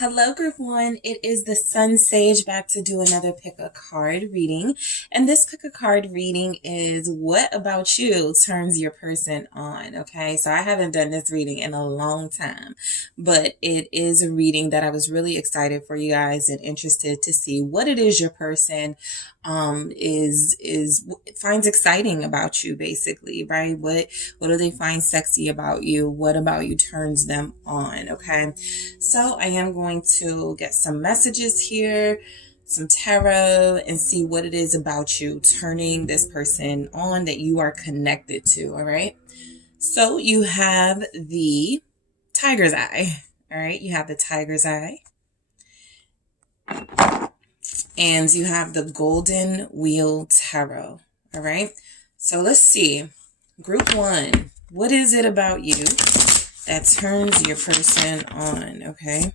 Hello, group one. It is the SunSage back to do another pick a card reading. And this pick a card reading is what about you turns your person on? Okay, so I haven't done this reading in a long time, but it is a reading that I was really excited for you guys and interested to see what it is your person is finds exciting about you, basically, right? What do they find sexy about you? What about you turns them on? Okay, so I am going to get some messages here, some tarot, and see what it is about you turning this person on that you are connected to. All right, so you have the tiger's eye. All right, you have the tiger's eye. And you have the Golden Wheel Tarot. All right. So let's see. Group one. What is it about you that turns your person on? Okay.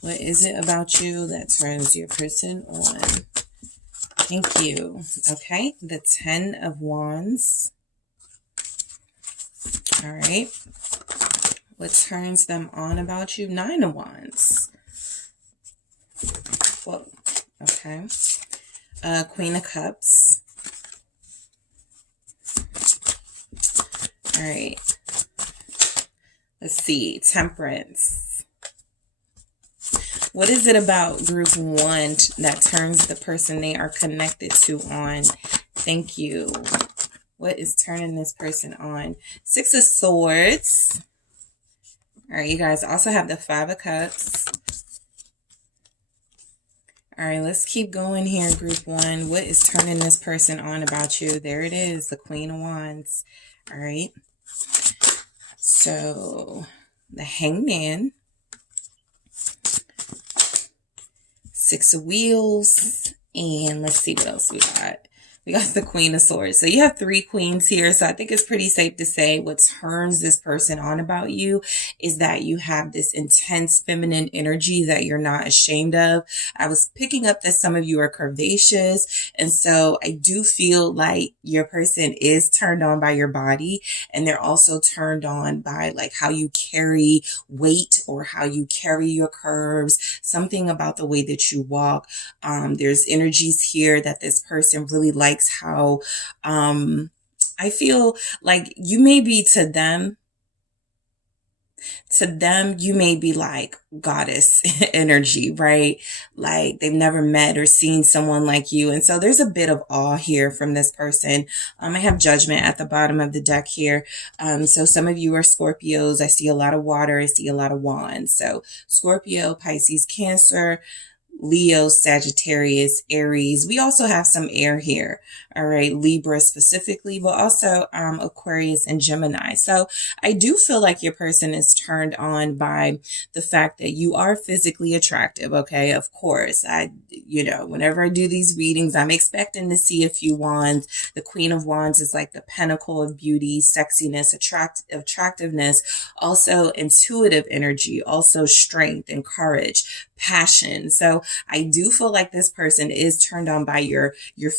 What is it about you that turns your person on? Thank you. Okay. The 10 of Wands. All right. What turns them on about you? 9 of Wands. Whoa. Okay. Queen of Cups. All right. Let's see. Temperance. What is it about group one that turns the person they are connected to on? Thank you. What is turning this person on? 6 of Swords. All right. You guys also have the 5 of Cups. All right, let's keep going here, group one. What is turning this person on about you? There it is, the Queen of Wands. All right. So, the Hangman. 6 of Wheels. And let's see what else we got. We got the Queen of Swords. So you have 3 queens here. So I think it's pretty safe to say what turns this person on about you is that you have this intense feminine energy that you're not ashamed of. I was picking up that some of you are curvaceous. And so I do feel like your person is turned on by your body. And they're also turned on by like how you carry weight or how you carry your curves. Something about the way that you walk. There's energies here that this person really likes how I feel like you may be to them you may be like goddess energy, right? Like they've never met or seen someone like you. And so there's a bit of awe here from this person. I have Judgment at the bottom of the deck here. So some of you are Scorpios. I see a lot of water. I see a lot of wands. So Scorpio, Pisces, Cancer, Leo, Sagittarius, Aries. We also have some air here. All right. Libra specifically, but also Aquarius and Gemini. So I do feel like your person is turned on by the fact that you are physically attractive. Okay. Of course, whenever I do these readings, I'm expecting to see a few wands. The Queen of Wands is like the pinnacle of beauty, sexiness, attractiveness, also intuitive energy, also strength and courage, passion. So I do feel like this person is turned on by your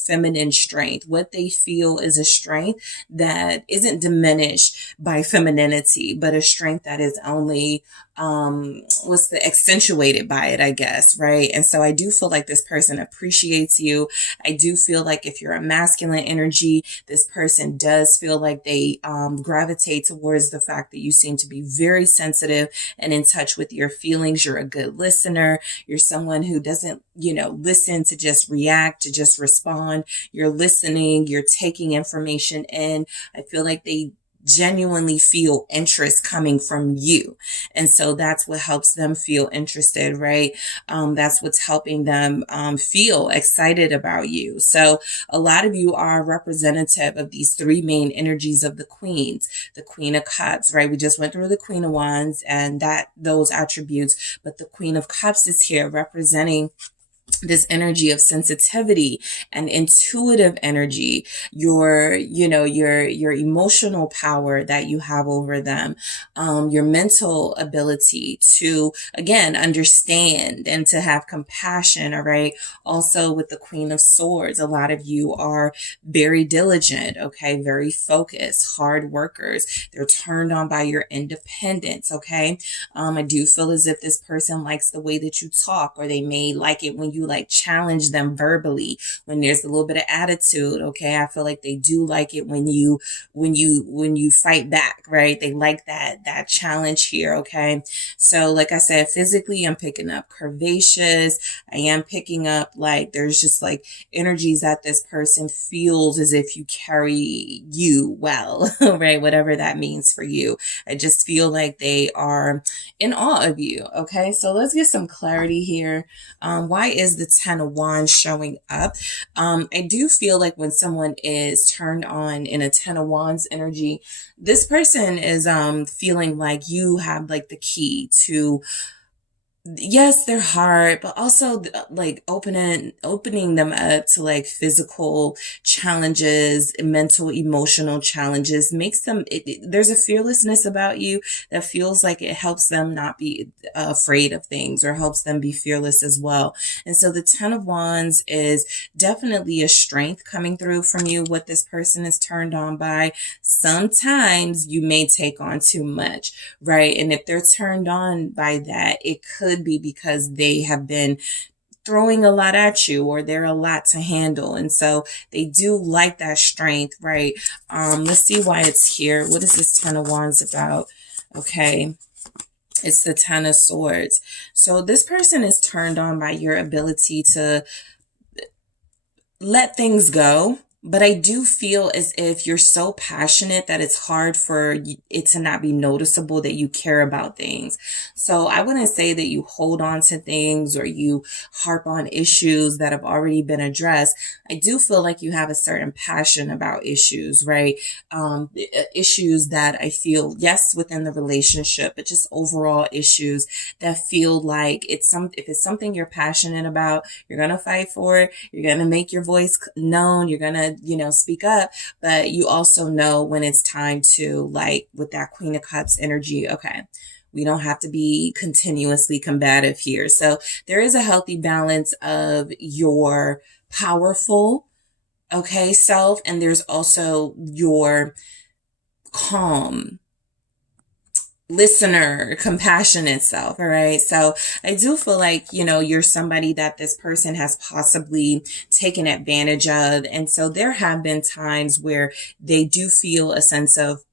feminine strength. What they feel is a strength that isn't diminished by femininity, but a strength that is only accentuated by it, I guess, right? And so I do feel like this person appreciates you. I do feel like if you're a masculine energy, this person does feel like they gravitate towards the fact that you seem to be very sensitive and in touch with your feelings. You're a good listener. You're someone who doesn't, listen to just react, to just respond. You're listening, you're taking information in. I feel like they genuinely feel interest coming from you. And so that's what helps them feel interested, right? That's what's helping them feel excited about you. So a lot of you are representative of these 3 main energies of the queens, the Queen of Cups, right? We just went through the Queen of Wands and those attributes, but the Queen of Cups is here representing this energy of sensitivity and intuitive energy, your emotional power that you have over them, your mental ability to, again, understand and to have compassion. All right. Also with the Queen of Swords, a lot of you are very diligent. Okay. Very focused, hard workers. They're turned on by your independence. Okay. I do feel as if this person likes the way that you talk, or they may like it when you like challenge them verbally, when there's a little bit of attitude. Okay. I feel like they do like it when you fight back, right? They like that challenge here. Okay. So like I said, physically, I'm picking up curvaceous. I am picking up like there's just like energies that this person feels as if you carry you well, right? Whatever that means for you. I just feel like they are in awe of you. Okay, so let's get some clarity here. Why is the Ten of Wands showing up? I do feel like when someone is turned on in a Ten of Wands energy, this person is feeling like you have like the key to, yes, their heart, but also like opening them up to like physical challenges, mental, emotional challenges, makes them, there's a fearlessness about you that feels like it helps them not be afraid of things, or helps them be fearless as well. And so the Ten of Wands is definitely a strength coming through from you, what this person is turned on by. Sometimes you may take on too much, right? And if they're turned on by that, it could be because they have been throwing a lot at you, or they're a lot to handle. And so they do like that strength, right? Let's see why it's here. What is this Ten of Wands about? Okay. It's the Ten of Swords. So this person is turned on by your ability to let things go. But I do feel as if you're so passionate that it's hard for it to not be noticeable that you care about things. So I wouldn't say that you hold on to things or you harp on issues that have already been addressed. I do feel like you have a certain passion about issues, right? Issues that I feel, yes, within the relationship, but just overall issues that feel like if it's something you're passionate about, you're going to fight for it. You're going to make your voice known. You're going to speak up, but you also know when it's time to, like with that Queen of Cups energy, okay, we don't have to be continuously combative here. So there is a healthy balance of your powerful, okay, self, and there's also your calm, listener, compassionate self. All right. So I do feel like, you're somebody that this person has possibly taken advantage of. And so there have been times where they do feel a sense of,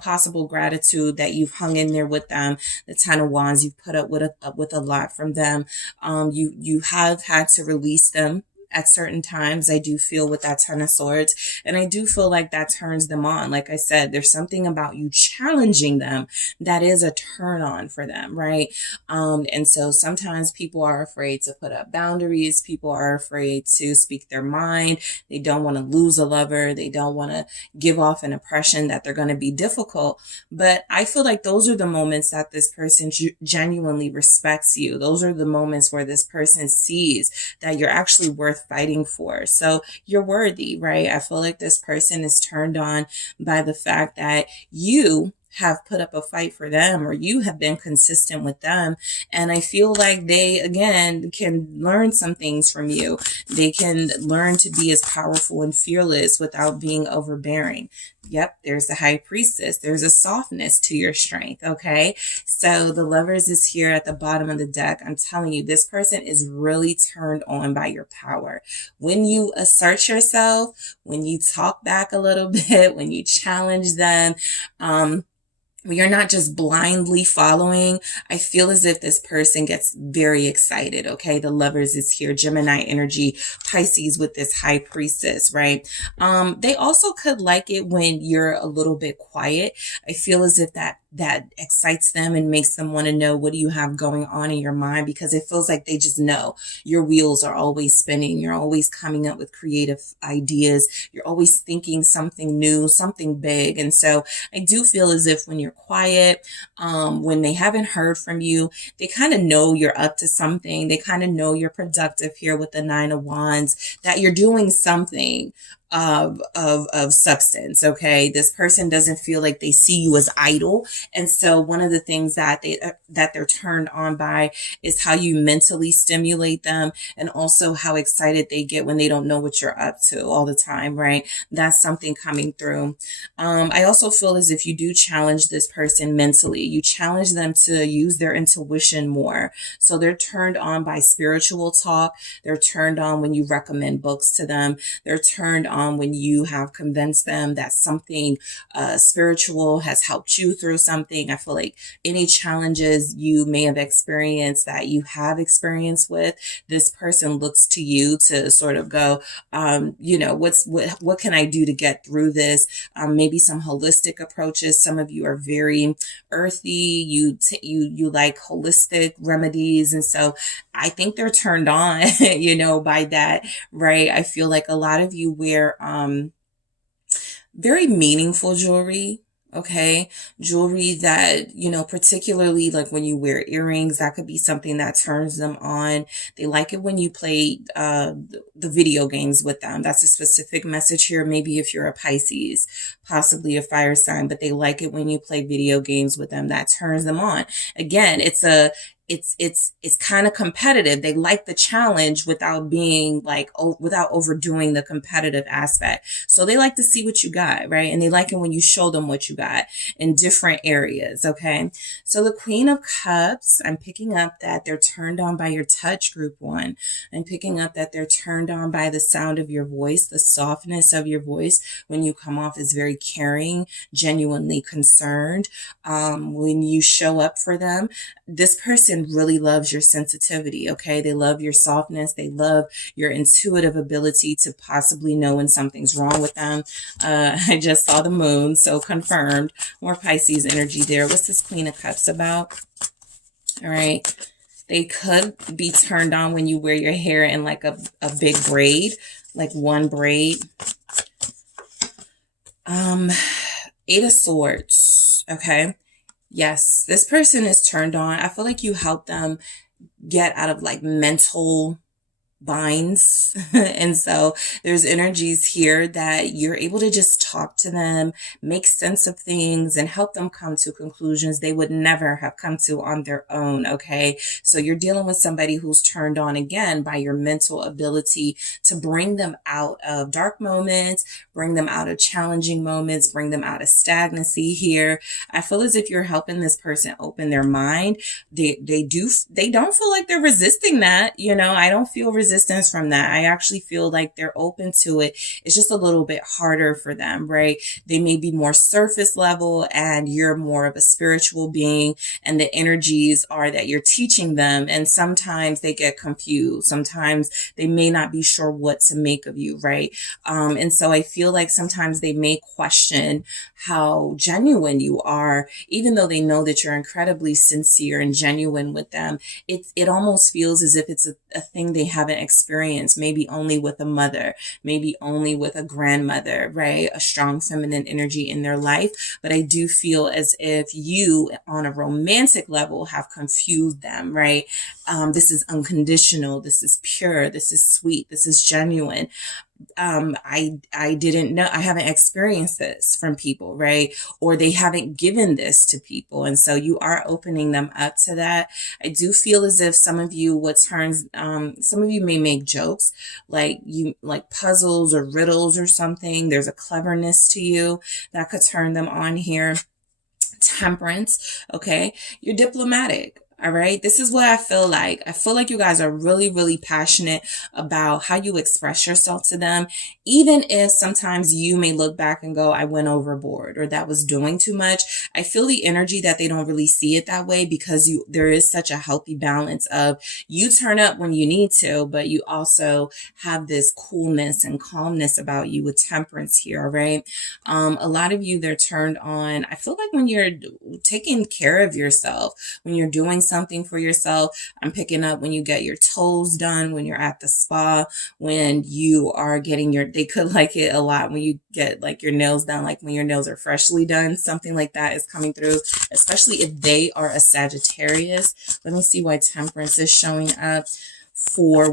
possible gratitude that you've hung in there with them. The Ten of Wands, you've put up with a lot from them. You have had to release them at certain times. I do feel with that Ten of Swords, and I do feel like that turns them on. Like I said, there's something about you challenging them that is a turn on for them, right? And so sometimes people are afraid to put up boundaries. People are afraid to speak their mind. They don't want to lose a lover. They don't want to give off an impression that they're going to be difficult. But I feel like those are the moments that this person genuinely respects you. Those are the moments where this person sees that you're actually worth fighting for. So you're worthy, right? I feel like this person is turned on by the fact that you have put up a fight for them, or you have been consistent with them. And I feel like they, again, can learn some things from you. They can learn to be as powerful and fearless without being overbearing. Yep, there's the High Priestess. There's a softness to your strength, okay? So the Lovers is here at the bottom of the deck. I'm telling you, this person is really turned on by your power. When you assert yourself, when you talk back a little bit, when you challenge them, you're not just blindly following. I feel as if this person gets very excited. Okay. The Lovers is here. Gemini energy, Pisces with this High Priestess, right? They also could like it when you're a little bit quiet. I feel as if that excites them and makes them want to know, what do you have going on in your mind? Because it feels like they just know your wheels are always spinning. You're always coming up with creative ideas. You're always thinking something new, something big. And so I do feel as if when you're quiet, when they haven't heard from you, they kind of know you're up to something. They kind of know you're productive here with the Nine of Wands, that you're doing something of substance. Okay. This person doesn't feel like they see you as idle. And so one of the things that they're turned on by is how you mentally stimulate them, and also how excited they get when they don't know what you're up to all the time, right? That's something coming through. I also feel as if you do challenge this person mentally. You challenge them to use their intuition more. So they're turned on by spiritual talk. They're turned on when you recommend books to them. They're turned on when you have convinced them that something spiritual has helped you through something. I feel like any challenges you may have experienced, that you have experience with, this person looks to you to sort of go, what can I do to get through this? Maybe some holistic approaches. Some of you are very earthy. You like holistic remedies. And so I think they're turned on, by that, right? I feel like a lot of you wear very meaningful jewelry. Okay. Jewelry that, particularly like when you wear earrings, that could be something that turns them on. They like it when you play the video games with them. That's a specific message here. Maybe if you're a Pisces, possibly a fire sign, but they like it when you play video games with them. That turns them on. Again, it's kind of competitive. They like the challenge without being without overdoing the competitive aspect. So they like to see what you got, right? And they like it when you show them what you got in different areas. Okay. So the Queen of Cups, I'm picking up that they're turned on by your touch, group one. I'm picking up that they're turned on by the sound of your voice, the softness of your voice when you come off as very caring, genuinely concerned. When you show up for them, this person really loves your sensitivity. Okay. They love your softness. They love your intuitive ability to possibly know when something's wrong with them. I just saw the moon. So confirmed. More Pisces energy there. What's this Queen of Cups about? All right. They could be turned on when you wear your hair in like a big braid, like one braid. Eight of Swords. Okay. Yes, this person is turned on. I feel like you help them get out of like mental binds. And so there's energies here that you're able to just talk to them, make sense of things, and help them come to conclusions they would never have come to on their own. Okay. So you're dealing with somebody who's turned on again by your mental ability to bring them out of dark moments, bring them out of challenging moments, bring them out of stagnancy here. I feel as if you're helping this person open their mind. They don't feel like they're resisting that. I don't feel resistance from that. I actually feel like they're open to it. It's just a little bit harder for them, right? They may be more surface level and you're more of a spiritual being, and the energies are that you're teaching them. And sometimes they get confused. Sometimes they may not be sure what to make of you, right? And so I feel like sometimes they may question how genuine you are, even though they know that you're incredibly sincere and genuine with them. It almost feels as if it's a thing they haven't experienced, maybe only with a mother, maybe only with a grandmother, right? A strong feminine energy in their life. But I do feel as if you, on a romantic level, have confused them, right? This is unconditional. This is pure. This is sweet. This is genuine. I didn't know, I haven't experienced this from people, right? Or they haven't given this to people. And so you are opening them up to that. I do feel as if some of you, some of you may make jokes, like puzzles or riddles or something. There's a cleverness to you that could turn them on here. Temperance. Okay. You're diplomatic. All right. This is what I feel like. I feel like you guys are really, really passionate about how you express yourself to them, even if sometimes you may look back and go, I went overboard, or that was doing too much. I feel the energy that they don't really see it that way, because there is such a healthy balance of you turn up when you need to, but you also have this coolness and calmness about you with temperance here. All right. A lot of you, they're turned on. I feel like when you're taking care of yourself, when you're doing something for yourself. I'm picking up when you get your toes done, when you're at the spa, when you are getting they could like it a lot when you get like your nails done, like when your nails are freshly done, something like that is is coming through, especially if they are a Sagittarius. Let me see why Temperance is showing up for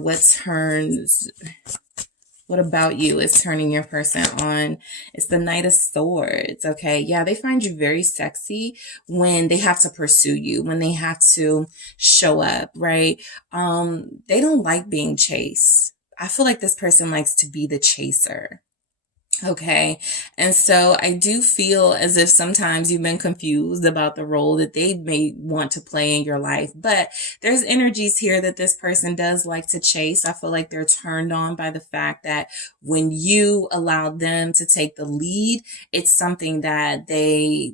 what about you is turning your person on? It's the Knight of Swords, okay? Yeah, they find you very sexy when they have to pursue you, when they have to show up, right? They don't like being chased. I feel like this person likes to be the chaser. Okay. And so I do feel as if sometimes you've been confused about the role that they may want to play in your life, but there's energies here that this person does like to chase. I feel like they're turned on by the fact that when you allow them to take the lead, it's something that I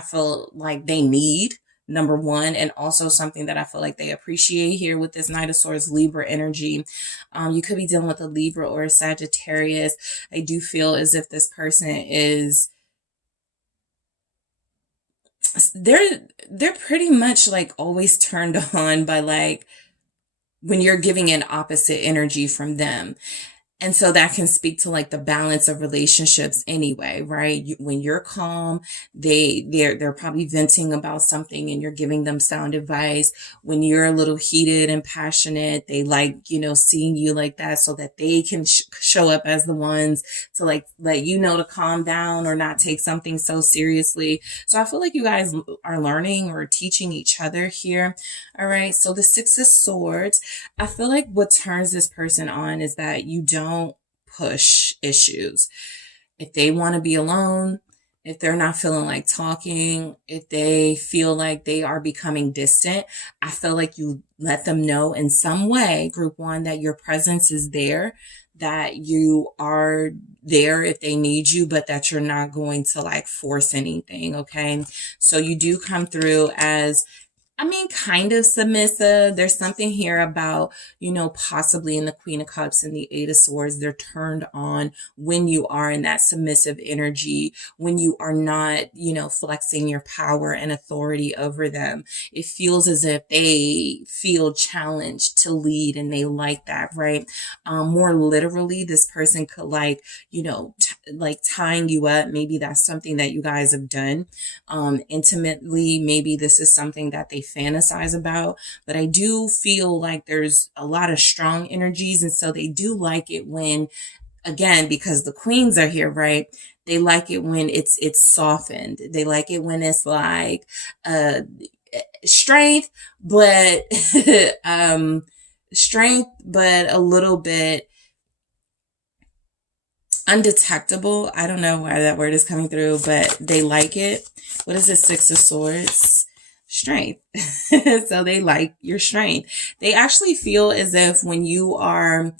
feel like they need. Number one, and also something that I feel like they appreciate here with this Knight of Swords Libra energy. You could be dealing with a Libra or a Sagittarius. I do feel as if this person is, they're pretty much like always turned on by like when you're giving an opposite energy from them. And so that can speak to like the balance of relationships anyway, right? When you're calm, they're probably venting about something and you're giving them sound advice. When you're a little heated and passionate, they like, seeing you like that so that they can show up as the ones to like let you know to calm down or not take something so seriously. So I feel like you guys are learning or teaching each other here. All right. So the Six of Swords, I feel like what turns this person on is that you don't push issues. If they want to be alone, if they're not feeling like talking, if they feel like they are becoming distant, I feel like you let them know in some way, group one, that your presence is there, that you are there if they need you, but that you're not going to like force anything. Okay. So you do come through as, kind of submissive. There's something here about, possibly in the Queen of Cups and the Eight of Swords, they're turned on when you are in that submissive energy, when you are not, flexing your power and authority over them. It feels as if they feel challenged to lead and they like that, right? More literally, this person could like, like tying you up. Maybe that's something that you guys have done intimately. Maybe this is something that they fantasize about, but I do feel like there's a lot of strong energies. And so they do like it when, again, because the queens are here, right? They like it when it's softened. They like it when it's like, strength, but, a little bit undetectable. I don't know why that word is coming through, but they like it. What is the Six of Swords? Strength. So they like your strength. They actually feel as if when you are,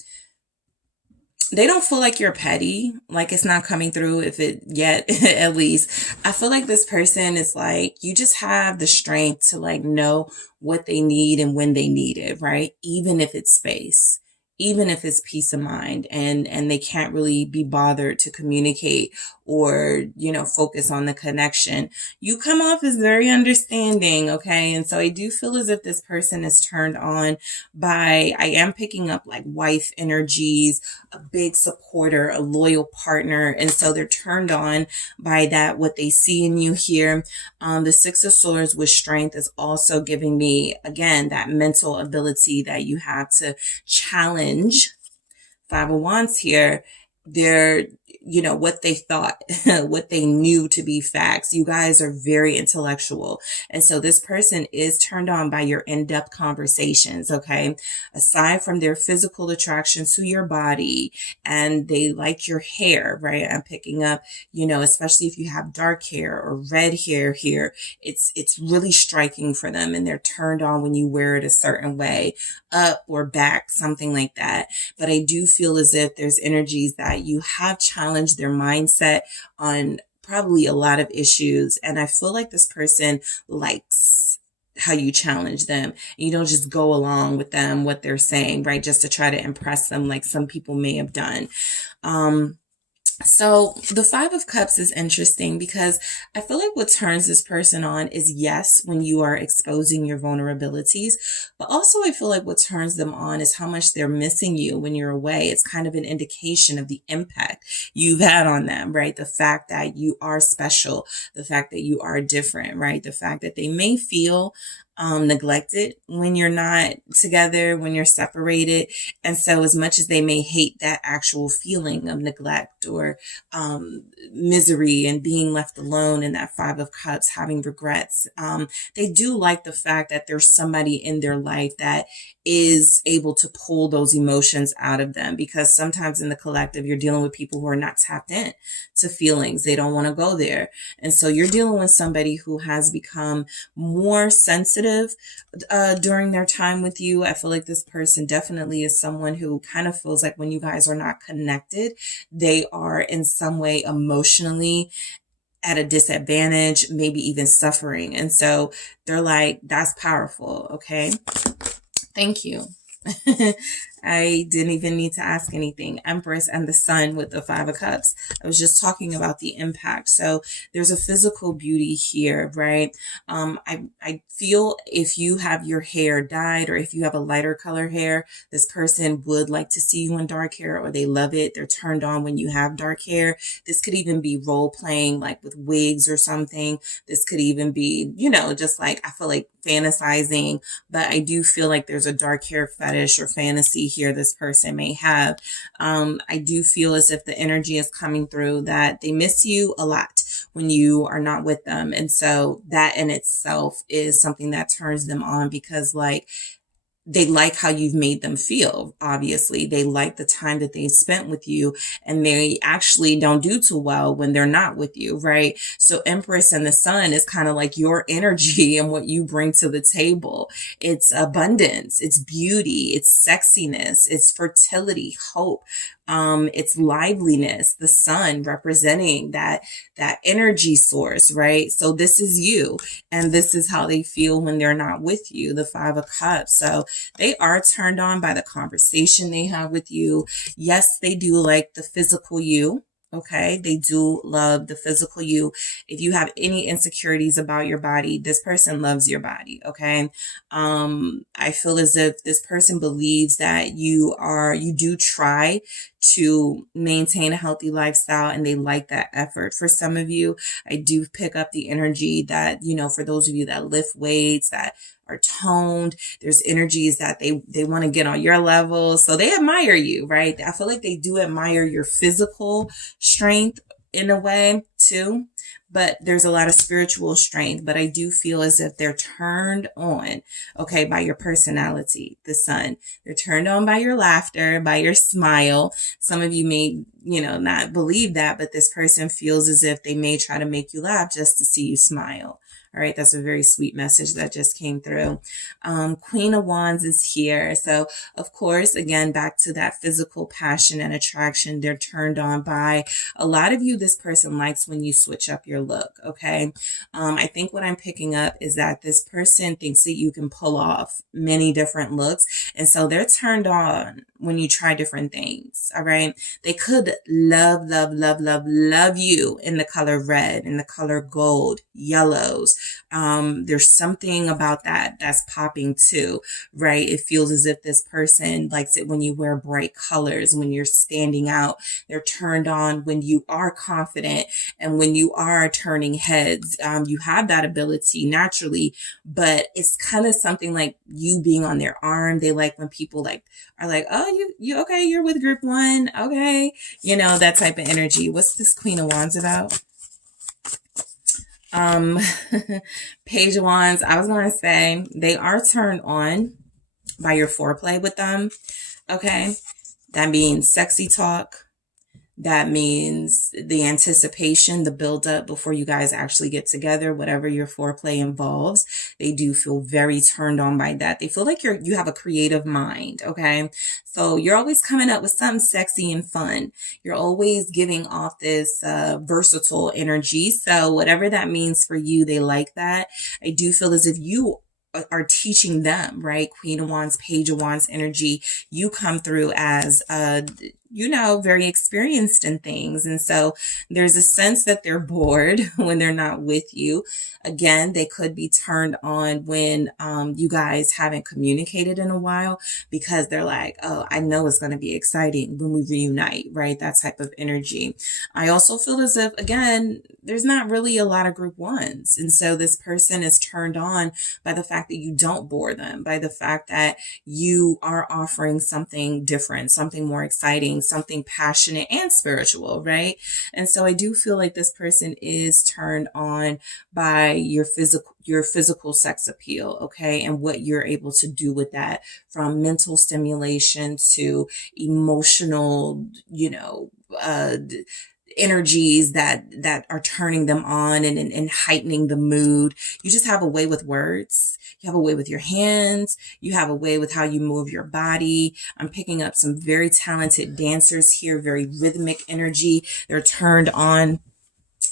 they don't feel like you're petty, like it's not coming through if it yet, at least. I feel like this person is like, you just have the strength to like know what they need and when they need it, right? Even if it's space, even if it's peace of mind and they can't really be bothered to communicate or, focus on the connection. You come off as very understanding. Okay. And so I do feel as if this person is turned on by, I am picking up like wife energies, a big supporter, a loyal partner. And so they're turned on by that, what they see in you here. The Six of Swords with strength is also giving me, again, that mental ability that you have to challenge. Five of Wands here. They're, what they thought, what they knew to be facts. You guys are very intellectual. And so this person is turned on by your in-depth conversations. Okay. Aside from their physical attraction to your body, and they like your hair, right? I'm picking up, especially if you have dark hair or red hair here, it's really striking for them. And they're turned on when you wear it a certain way, up or back, something like that. But I do feel as if there's energies that you have challenged their mindset on probably a lot of issues. And I feel like this person likes how you challenge them. You don't just go along with them, what they're saying, right? Just to try to impress them like some people may have done. So the Five of Cups is interesting because I feel like what turns this person on is, yes, when you are exposing your vulnerabilities, but also I feel like what turns them on is how much they're missing you when you're away. It's kind of an indication of the impact you've had on them, right? The fact that you are special, the fact that you are different, right? The fact that they may feel neglected when you're not together, when you're separated. And so as much as they may hate that actual feeling of neglect or misery and being left alone in that Five of Cups, having regrets, they do like the fact that there's somebody in their life that is able to pull those emotions out of them, because sometimes in the collective, you're dealing with people who are not tapped in to feelings. They don't want to go there. And so you're dealing with somebody who has become more sensitive during their time with you. I feel like this person definitely is someone who kind of feels like when you guys are not connected, they are in some way emotionally at a disadvantage, maybe even suffering. And so they're like, that's powerful. Okay. Thank you. I didn't even need to ask anything. Empress and the Sun with the Five of Cups. I was just talking about the impact. So there's a physical beauty here, right? I feel if you have your hair dyed or if you have a lighter color hair, this person would like to see you in dark hair, or they love it. They're turned on when you have dark hair. This could even be role playing, like with wigs or something. This could even be, just like, I feel like fantasizing, but I do feel like there's a dark hair fetish or fantasy here this person may have. I do feel as if the energy is coming through that they miss you a lot when you are not with them. And so that in itself is something that turns them on, because they like how you've made them feel. Obviously, they like the time that they spent with you, and they actually don't do too well when they're not with you, right? So Empress and the Sun is kind of like your energy and what you bring to the table. It's abundance, it's beauty, it's sexiness, it's fertility, hope. It's liveliness, the Sun representing that energy source, right? So this is you, and this is how they feel when they're not with you, the Five of Cups. So they are turned on by the conversation they have with you. Yes, they do like the physical you. Okay. They do love the physical you. If you have any insecurities about your body, this person loves your body. Okay. I feel as if this person believes that you do try to maintain a healthy lifestyle, and they like that effort. For some of you, I do pick up the energy that, for those of you that lift weights, that are toned, there's energies that they want to get on your level. So they admire you, right? I feel like they do admire your physical strength in a way too, but there's a lot of spiritual strength. But I do feel as if they're turned on, okay, by your personality, the Sun. They're turned on by your laughter, by your smile. Some of you may, not believe that, but this person feels as if they may try to make you laugh just to see you smile. All right, that's a very sweet message that just came through. Queen of Wands is here. So, of course, again, back to that physical passion and attraction they're turned on by. A lot of you, this person likes when you switch up your look, okay? I think what I'm picking up is that this person thinks that you can pull off many different looks. And so they're turned on when you try different things, all right? They could love, love, love, love, love you in the color red, in the color gold, yellows. There's something about that that's popping too, right? It feels as if this person likes it when you wear bright colors, when you're standing out. They're turned on when you are confident and when you are turning heads. You have that ability naturally, but it's kind of something like you being on their arm. They like when people are like, oh, you okay, you're with group one, okay, that type of energy. What's this Queen of Wands about? Page of Wands, I was going to say they are turned on by your foreplay with them. Okay. That means sexy talk. That means the anticipation, the buildup before you guys actually get together, whatever your foreplay involves. They do feel very turned on by that. They feel like you have a creative mind. Okay. So you're always coming up with something sexy and fun. You're always giving off this versatile energy. So whatever that means for you, they like that. I do feel as if you are teaching them, right? Queen of Wands, Page of Wands energy. You come through as very experienced in things. And so there's a sense that they're bored when they're not with you. Again, they could be turned on when you guys haven't communicated in a while, because they're like, oh, I know it's going to be exciting when we reunite, right? That type of energy. I also feel as if, again, there's not really a lot of group ones. And so this person is turned on by the fact that you don't bore them, by the fact that you are offering something different, something more exciting, something passionate and spiritual, right? And so I do feel like this person is turned on by your physical sex appeal, okay? And what you're able to do with that, from mental stimulation to emotional, energies that are turning them on and heightening the mood. You just have a way with words. You have a way with your hands. You have a way with how you move your body. I'm picking up some very talented dancers here, very rhythmic energy. They're turned on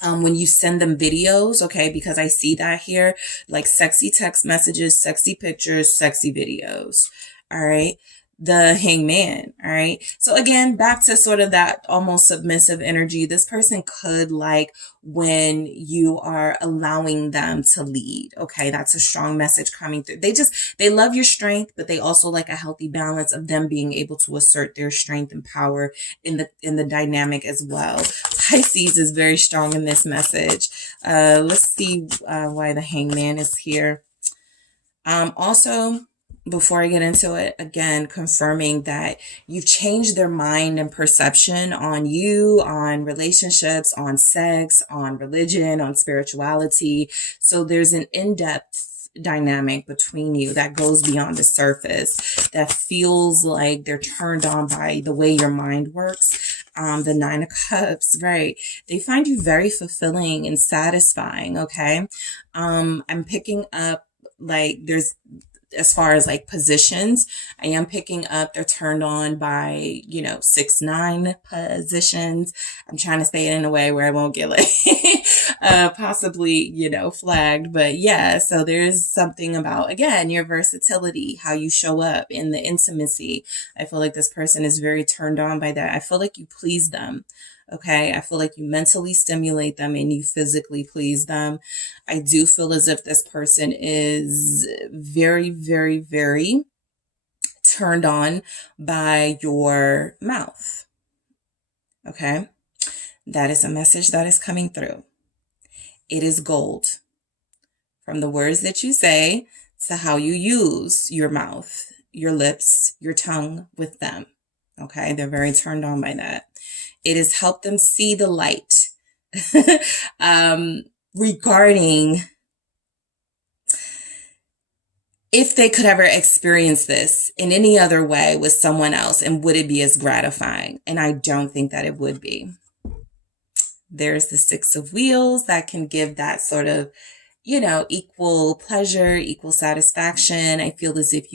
when you send them videos, okay, because I see that here, like sexy text messages, sexy pictures, sexy videos. All right. The Hangman. All right. So again, back to sort of that almost submissive energy. This person could like when you are allowing them to lead. Okay. That's a strong message coming through. They love your strength, but they also like a healthy balance of them being able to assert their strength and power in the dynamic as well. Pisces is very strong in this message. Let's see why the Hangman is here. Also, before I get into it, again, confirming that you've changed their mind and perception on you, on relationships, on sex, on religion, on spirituality. So there's an in-depth dynamic between you that goes beyond the surface, that feels like they're turned on by the way your mind works. The Nine of Cups, right? They find you very fulfilling and satisfying, okay? I'm picking up like as far as like positions, I am picking up they're turned on by, 6-9 positions. I'm trying to say it in a way where I won't get like possibly, flagged. But yeah, so there's something about, again, your versatility, how you show up in the intimacy. I feel like this person is very turned on by that. I feel like you please them. Okay. I feel like you mentally stimulate them and you physically please them. I do feel as if this person is very, very, very turned on by your mouth. Okay. That is a message that is coming through. It is gold. From the words that you say to how you use your mouth, your lips, your tongue with them. Okay. They're very turned on by that. It has helped them see the light regarding if they could ever experience this in any other way with someone else, and would it be as gratifying? And I don't think that it would be. There's the Six of Wheels that can give that sort of, equal pleasure, equal satisfaction. I feel as if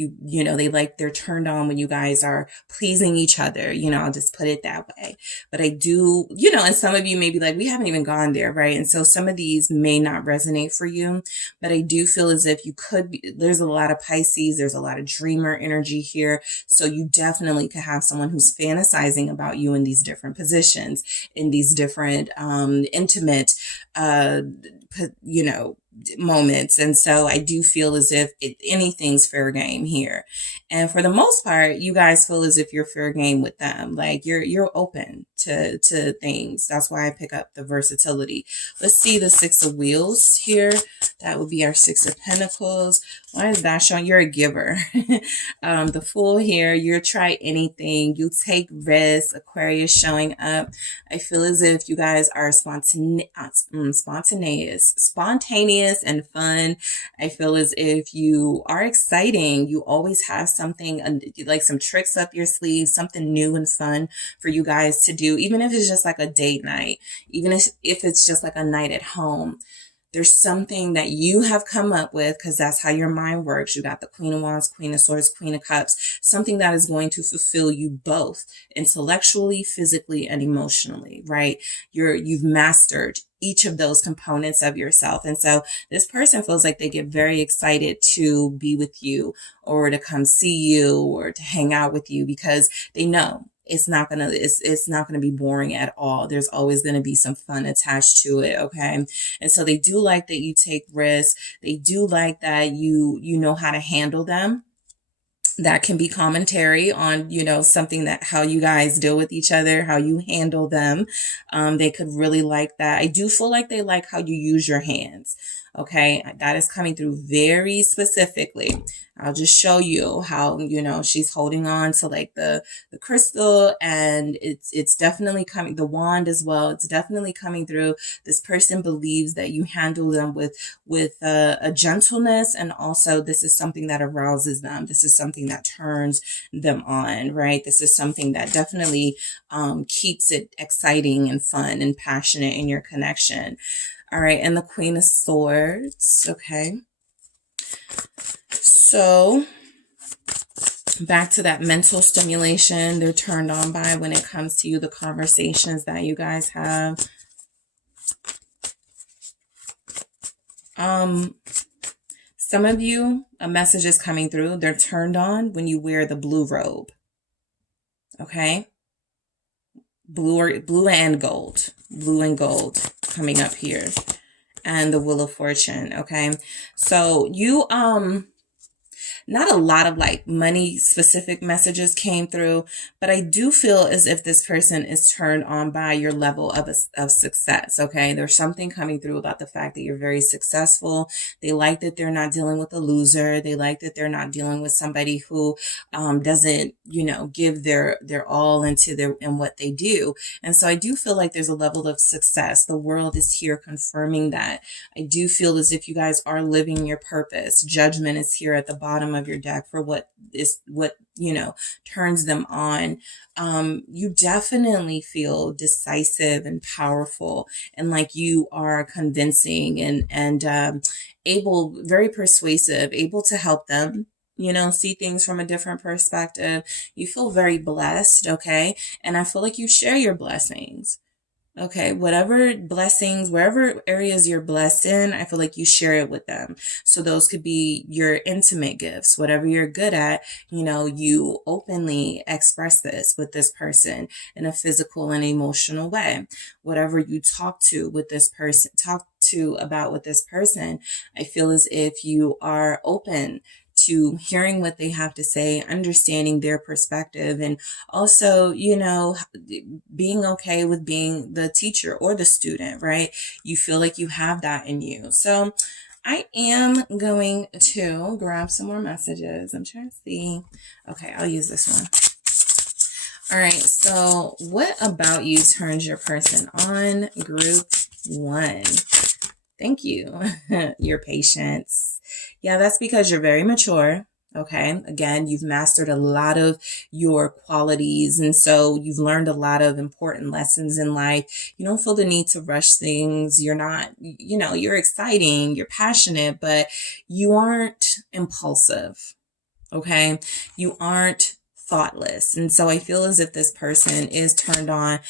they're turned on when you guys are pleasing each other. I'll just put it that way. But I do, and some of you may be like, we haven't even gone there, right? And so some of these may not resonate for you, but I do feel as if you could be, there's a lot of Pisces, there's a lot of dreamer energy here. So you definitely could have someone who's fantasizing about you in these different positions, in these different, intimate, moments. And so I do feel as if anything's fair game here. And for the most part, you guys feel as if you're fair game with them. Like you're open to things. That's why I pick up the versatility. Let's see the Six of Wheels here. That would be our Six of Pentacles. Why is that showing? You're a giver. The Fool here, you try anything. You take risks. Aquarius showing up. I feel as if you guys are spontaneous and fun. I feel as if you are exciting. You always have something like some tricks up your sleeve, something new and fun for you guys to do, even if it's just like a date night, even if it's just like a night at home. There's something that you have come up with, because that's how your mind works. You got the Queen of Wands, Queen of Swords, Queen of Cups, something that is going to fulfill you both intellectually, physically, and emotionally, right? You've mastered each of those components of yourself. And so this person feels like they get very excited to be with you or to come see you or to hang out with you, because they know it's not gonna be boring at all. There's always gonna be some fun attached to it, okay? And so they do like that you take risks. They do like that you know how to handle them. That can be commentary on, something that how you guys deal with each other, how you handle them. They could really like that. I do feel like they like how you use your hands. Okay, that is coming through very specifically. I'll just show you how, she's holding on to like the crystal, and it's definitely coming, the wand as well. It's definitely coming through. This person believes that you handle them with a gentleness, and also this is something that arouses them. This is something that turns them on, right? This is something that definitely keeps it exciting and fun and passionate in your connection. All right, and the Queen of Swords, okay? So, back to that mental stimulation they're turned on by when it comes to you, the conversations that you guys have. Some of you, a message is coming through. They're turned on when you wear the blue robe, okay? Blue and gold coming up here, and the Wheel of Fortune. Okay, so you not a lot of like money specific messages came through, but I do feel as if this person is turned on by your level of success. Okay, there's something coming through about the fact that you're very successful. They like that they're not dealing with a loser. They like that they're not dealing with somebody who doesn't, give their all in what they do. And so I do feel like there's a level of success. The world is here confirming that. I do feel as if you guys are living your purpose. Judgment is here at the bottom of your deck for what turns them on. You definitely feel decisive and powerful, and like you are convincing and able, very persuasive, able to help them, see things from a different perspective. You feel very blessed, okay? And I feel like you share your blessings. Okay, whatever blessings, wherever areas you're blessed in, I feel like you share it with them. So those could be your intimate gifts, whatever you're good at, you openly express this with this person in a physical and emotional way. Whatever you talk about with this person, I feel as if you are open to hearing what they have to say, understanding their perspective, and also, being okay with being the teacher or the student, right? You feel like you have that in you. So I am going to grab some more messages. I'm trying to see. Okay, I'll use this one. All right, so what about you turns your person on? Group 1. Thank you. Your patience. Yeah, that's because you're very mature. Okay. Again, you've mastered a lot of your qualities. And so you've learned a lot of important lessons in life. You don't feel the need to rush things. You're not, you're exciting, you're passionate, but you aren't impulsive. Okay. You aren't thoughtless. And so I feel as if this person is turned on.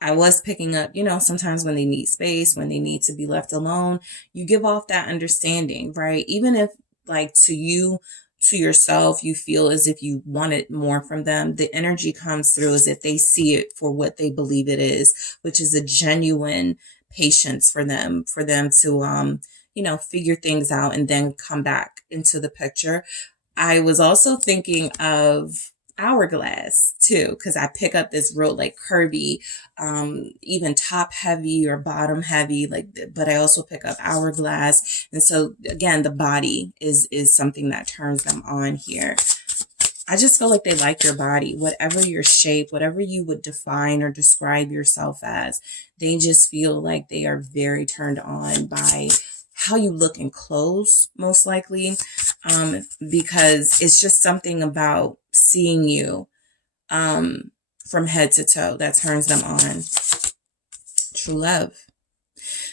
I was picking up, sometimes when they need space, when they need to be left alone, you give off that understanding, right? Even if like to yourself, you feel as if you wanted more from them, the energy comes through as if they see it for what they believe it is, which is a genuine patience for them to, figure things out and then come back into the picture. I was also thinking of hourglass too, because I pick up this real like curvy, even top heavy or bottom heavy, but I also pick up hourglass. And so again, the body is something that turns them on here. I just feel like they like your body, whatever your shape, whatever you would define or describe yourself as. They just feel like they are very turned on by how you look in clothes, most likely, because it's just something about seeing you from head to toe that turns them on. True love.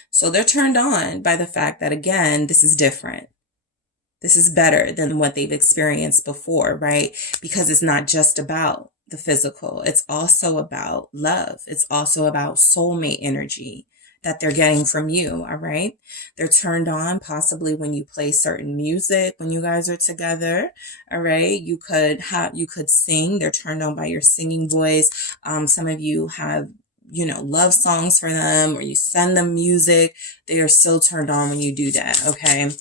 So they're turned on by the fact that, again, this is different. This is better than what they've experienced before, right? Because it's not just about the physical. It's also about love. It's also about soulmate energy. that they're getting from you. All right. They're turned on possibly when you play certain music when you guys are together. All right. You could sing. They're turned on by your singing voice. Some of you have, love songs for them, or you send them music. They are so turned on when you do that. Okay.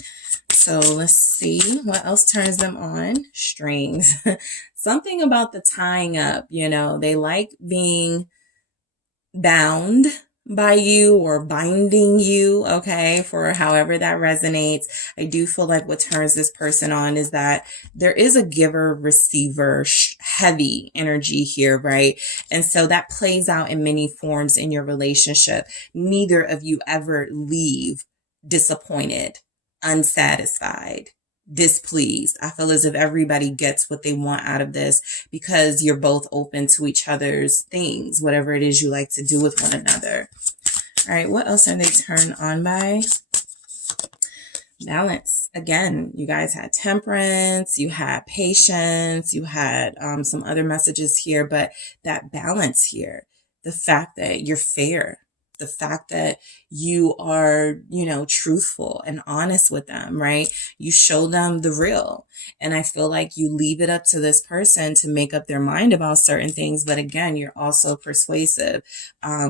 So let's see what else turns them on. Strings. Something about the tying up, they like being bound by you or binding you, okay, for however that resonates. I do feel like what turns this person on is that there is a giver receiver heavy energy here, right? And so that plays out in many forms in your relationship. Neither of you ever leave disappointed, unsatisfied, displeased. I feel as if everybody gets what they want out of this because you're both open to each other's things, whatever it is you like to do with one another. All right, what else are they turned on by? Balance. Again, you guys had temperance, you had patience, you had some other messages here, but that balance here, the fact that you're fair, the fact that you are, truthful and honest with them, right? You show them the real. And I feel like you leave it up to this person to make up their mind about certain things. But again, you're also persuasive.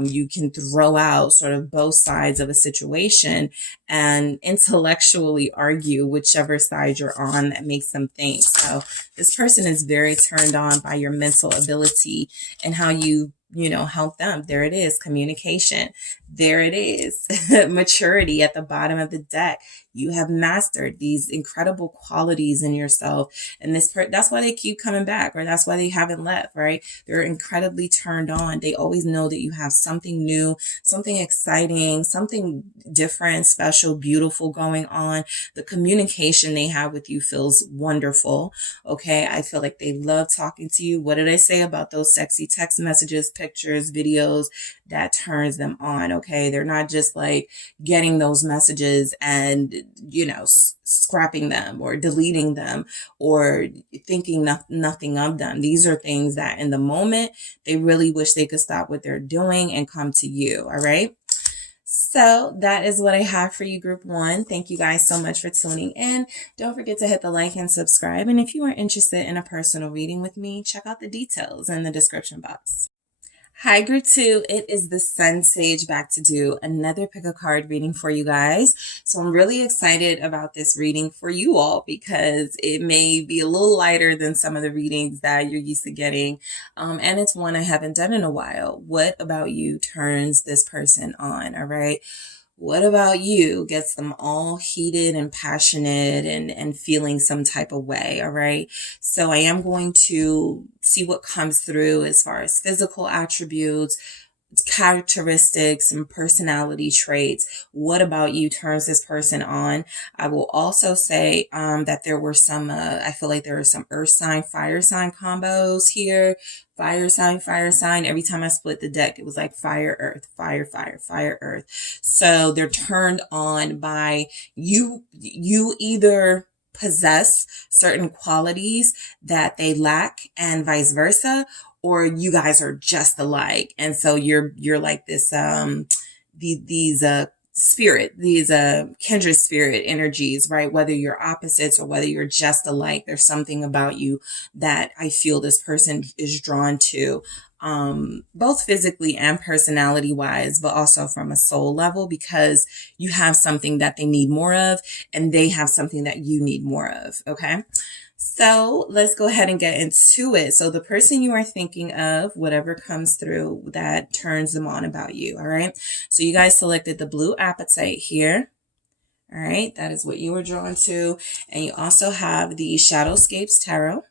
You can throw out sort of both sides of a situation and intellectually argue whichever side you're on that makes them think. So this person is very turned on by your mental ability and how you help them. There it is. Communication. There it is. Maturity at the bottom of the deck. You have mastered these incredible qualities in yourself. And that's why they keep coming back, or that's why they haven't left, right? They're incredibly turned on. They always know that you have something new, something exciting, something different, special, beautiful going on. The communication they have with you feels wonderful. Okay. I feel like they love talking to you. What did I say about those sexy text messages, pictures, videos? That turns them on. Okay. They're not just like getting those messages and, scrapping them or deleting them or thinking nothing of them. These are things that in the moment, they really wish they could stop what they're doing and come to you. All right. So that is what I have for you, group one. Thank you guys so much for tuning in. Don't forget to hit the like and subscribe. And if you are interested in a personal reading with me, check out the details in the description box. Hi, group two. It is the SunSage back to do another pick a card reading for you guys. So I'm really excited about this reading for you all because it may be a little lighter than some of the readings that you're used to getting. And it's one I haven't done in a while. What about you turns this person on? All right. What about you gets them all heated and passionate and feeling some type of way? All right. So I am going to see what comes through as far as physical attributes, characteristics, and personality traits. What about you turns this person on? I will also say that there were some, I feel like there were some earth sign, fire sign combos here. Fire sign. Every time I split the deck, it was like fire, earth, fire, fire, earth. So they're turned on by you. You either possess certain qualities that they lack and vice versa, or you guys are just alike. And so you're like this, these kindred spirit energies, right? Whether you're opposites or whether you're just alike, there's something about you that I feel this person is drawn to, both physically and personality wise, but also from a soul level, because you have something that they need more of and they have something that you need more of. Okay. So let's go ahead and get into it. So the person you are thinking of, whatever comes through that turns them on about you. All right. So you guys selected the blue apatite here. All right. That is what you were drawn to. And you also have the Shadowscapes Tarot.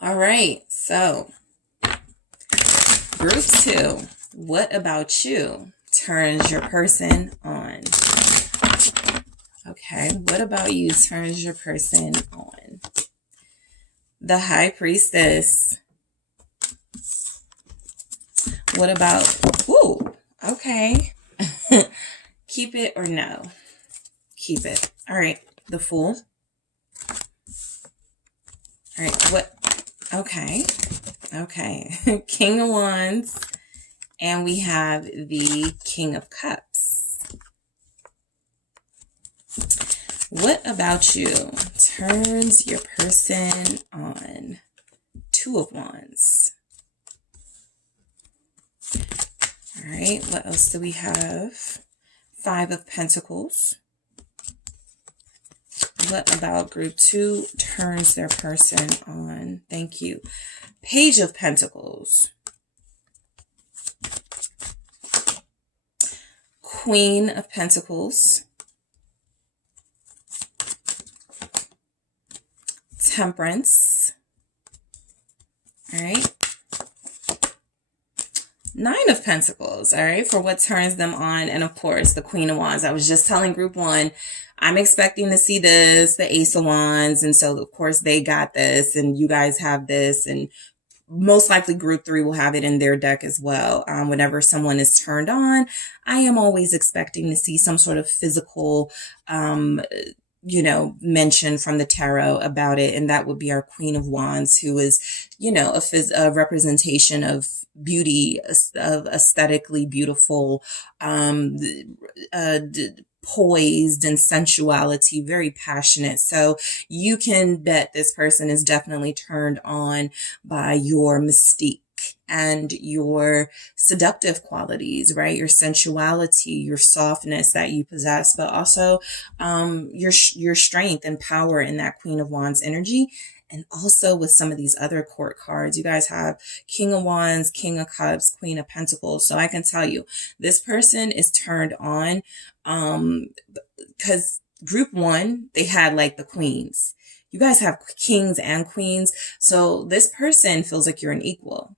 All right. So group two, what about you turns your person on? Okay, what about you turns your person on? The High Priestess. What about, ooh, okay. Keep it or no? Keep it. All right, the Fool. All right, what? Okay. King of Wands And we have the King of Cups. What about you turns your person on? Two of Wands. All right, what else do we have? Five of Pentacles. What about group 2 turns their person on? Thank you. Page of Pentacles. Queen of Pentacles. Temperance. All right. Nine of Pentacles, all right, for what turns them on. And of course, the Queen of Wands. I was just telling group 1, I'm expecting to see this, the Ace of Wands. And so, of course, they got this and you guys have this. And most likely group 3 will have it in their deck as well. Whenever someone is turned on, I am always expecting to see some sort of physical mention from the tarot about it. And that would be our Queen of Wands, who is, a representation of beauty, of aesthetically beautiful, poised and sensuality, very passionate. So you can bet this person is definitely turned on by your mystique and your seductive qualities, right? Your sensuality, your softness that you possess, but also your strength and power in that Queen of Wands energy. And also with some of these other court cards, you guys have King of Wands, King of Cups, Queen of Pentacles. So I can tell you, this person is turned on because group 1, they had like the queens. You guys have kings and queens. So this person feels like you're an equal.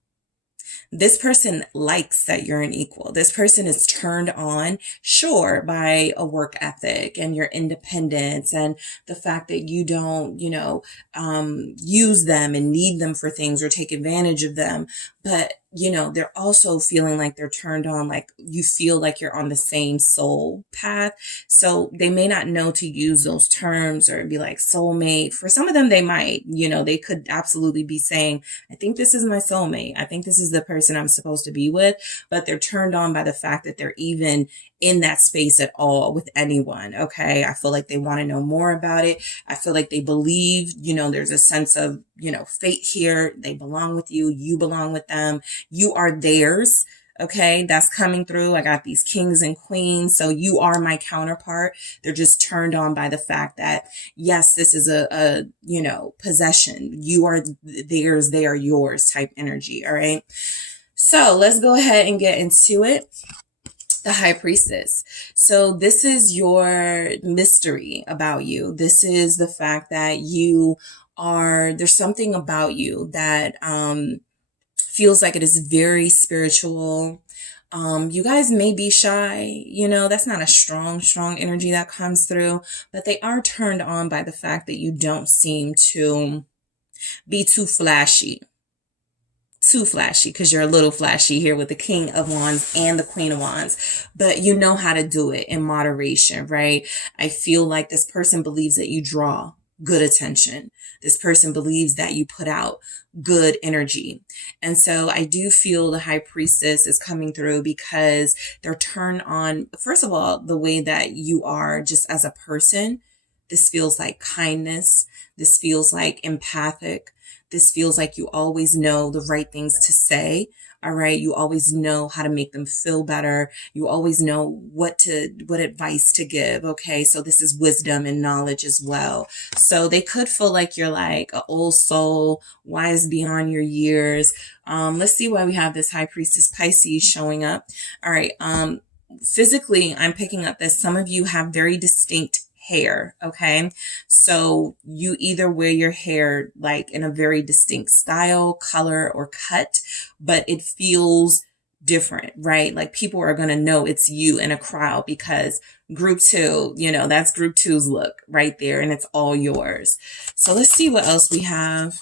This person likes that you're an equal. This person is turned on, sure, by a work ethic and your independence and the fact that you don't, use them and need them for things or take advantage of them. But, they're also feeling like they're turned on, like you feel like you're on the same soul path. So they may not know to use those terms or be like soulmate. For some of them, they might, they could absolutely be saying, I think this is my soulmate. I think this is the person I'm supposed to be with. But they're turned on by the fact that they're even in that space at all with anyone. Okay. I feel like they want to know more about it. I feel like they believe, there's a sense of, fate here. They belong with you. You belong with them. You are theirs. Okay. That's coming through. I got these kings and queens. So you are my counterpart. They're just turned on by the fact that, yes, this is a possession. You are theirs. They are yours type energy. All right. So let's go ahead and get into it. The High Priestess. So this is your mystery about you. This is the fact that there's something about you that feels like it is very spiritual. You guys may be shy, that's not a strong energy that comes through, but they are turned on by the fact that you don't seem to be too flashy because you're a little flashy here with the King of Wands and the Queen of Wands, but you know how to do it in moderation, right? I feel like this person believes that you draw good attention. This person believes that you put out good energy. And so I do feel the High Priestess is coming through because they're turned on, first of all, the way that you are just as a person. This feels like kindness. This feels like empathic. This feels like you always know the right things to say. All right. You always know how to make them feel better. You always know what advice to give. Okay. So this is wisdom and knowledge as well. So they could feel like you're like an old soul, wise beyond your years. Let's see why we have this High Priestess Pisces showing up. All right. Physically, I'm picking up that some of you have very distinct hair. Okay. So you either wear your hair like in a very distinct style, color, or cut, but it feels different, right? Like people are going to know it's you in a crowd because group 2, that's group 2's look right there. And it's all yours. So let's see what else we have.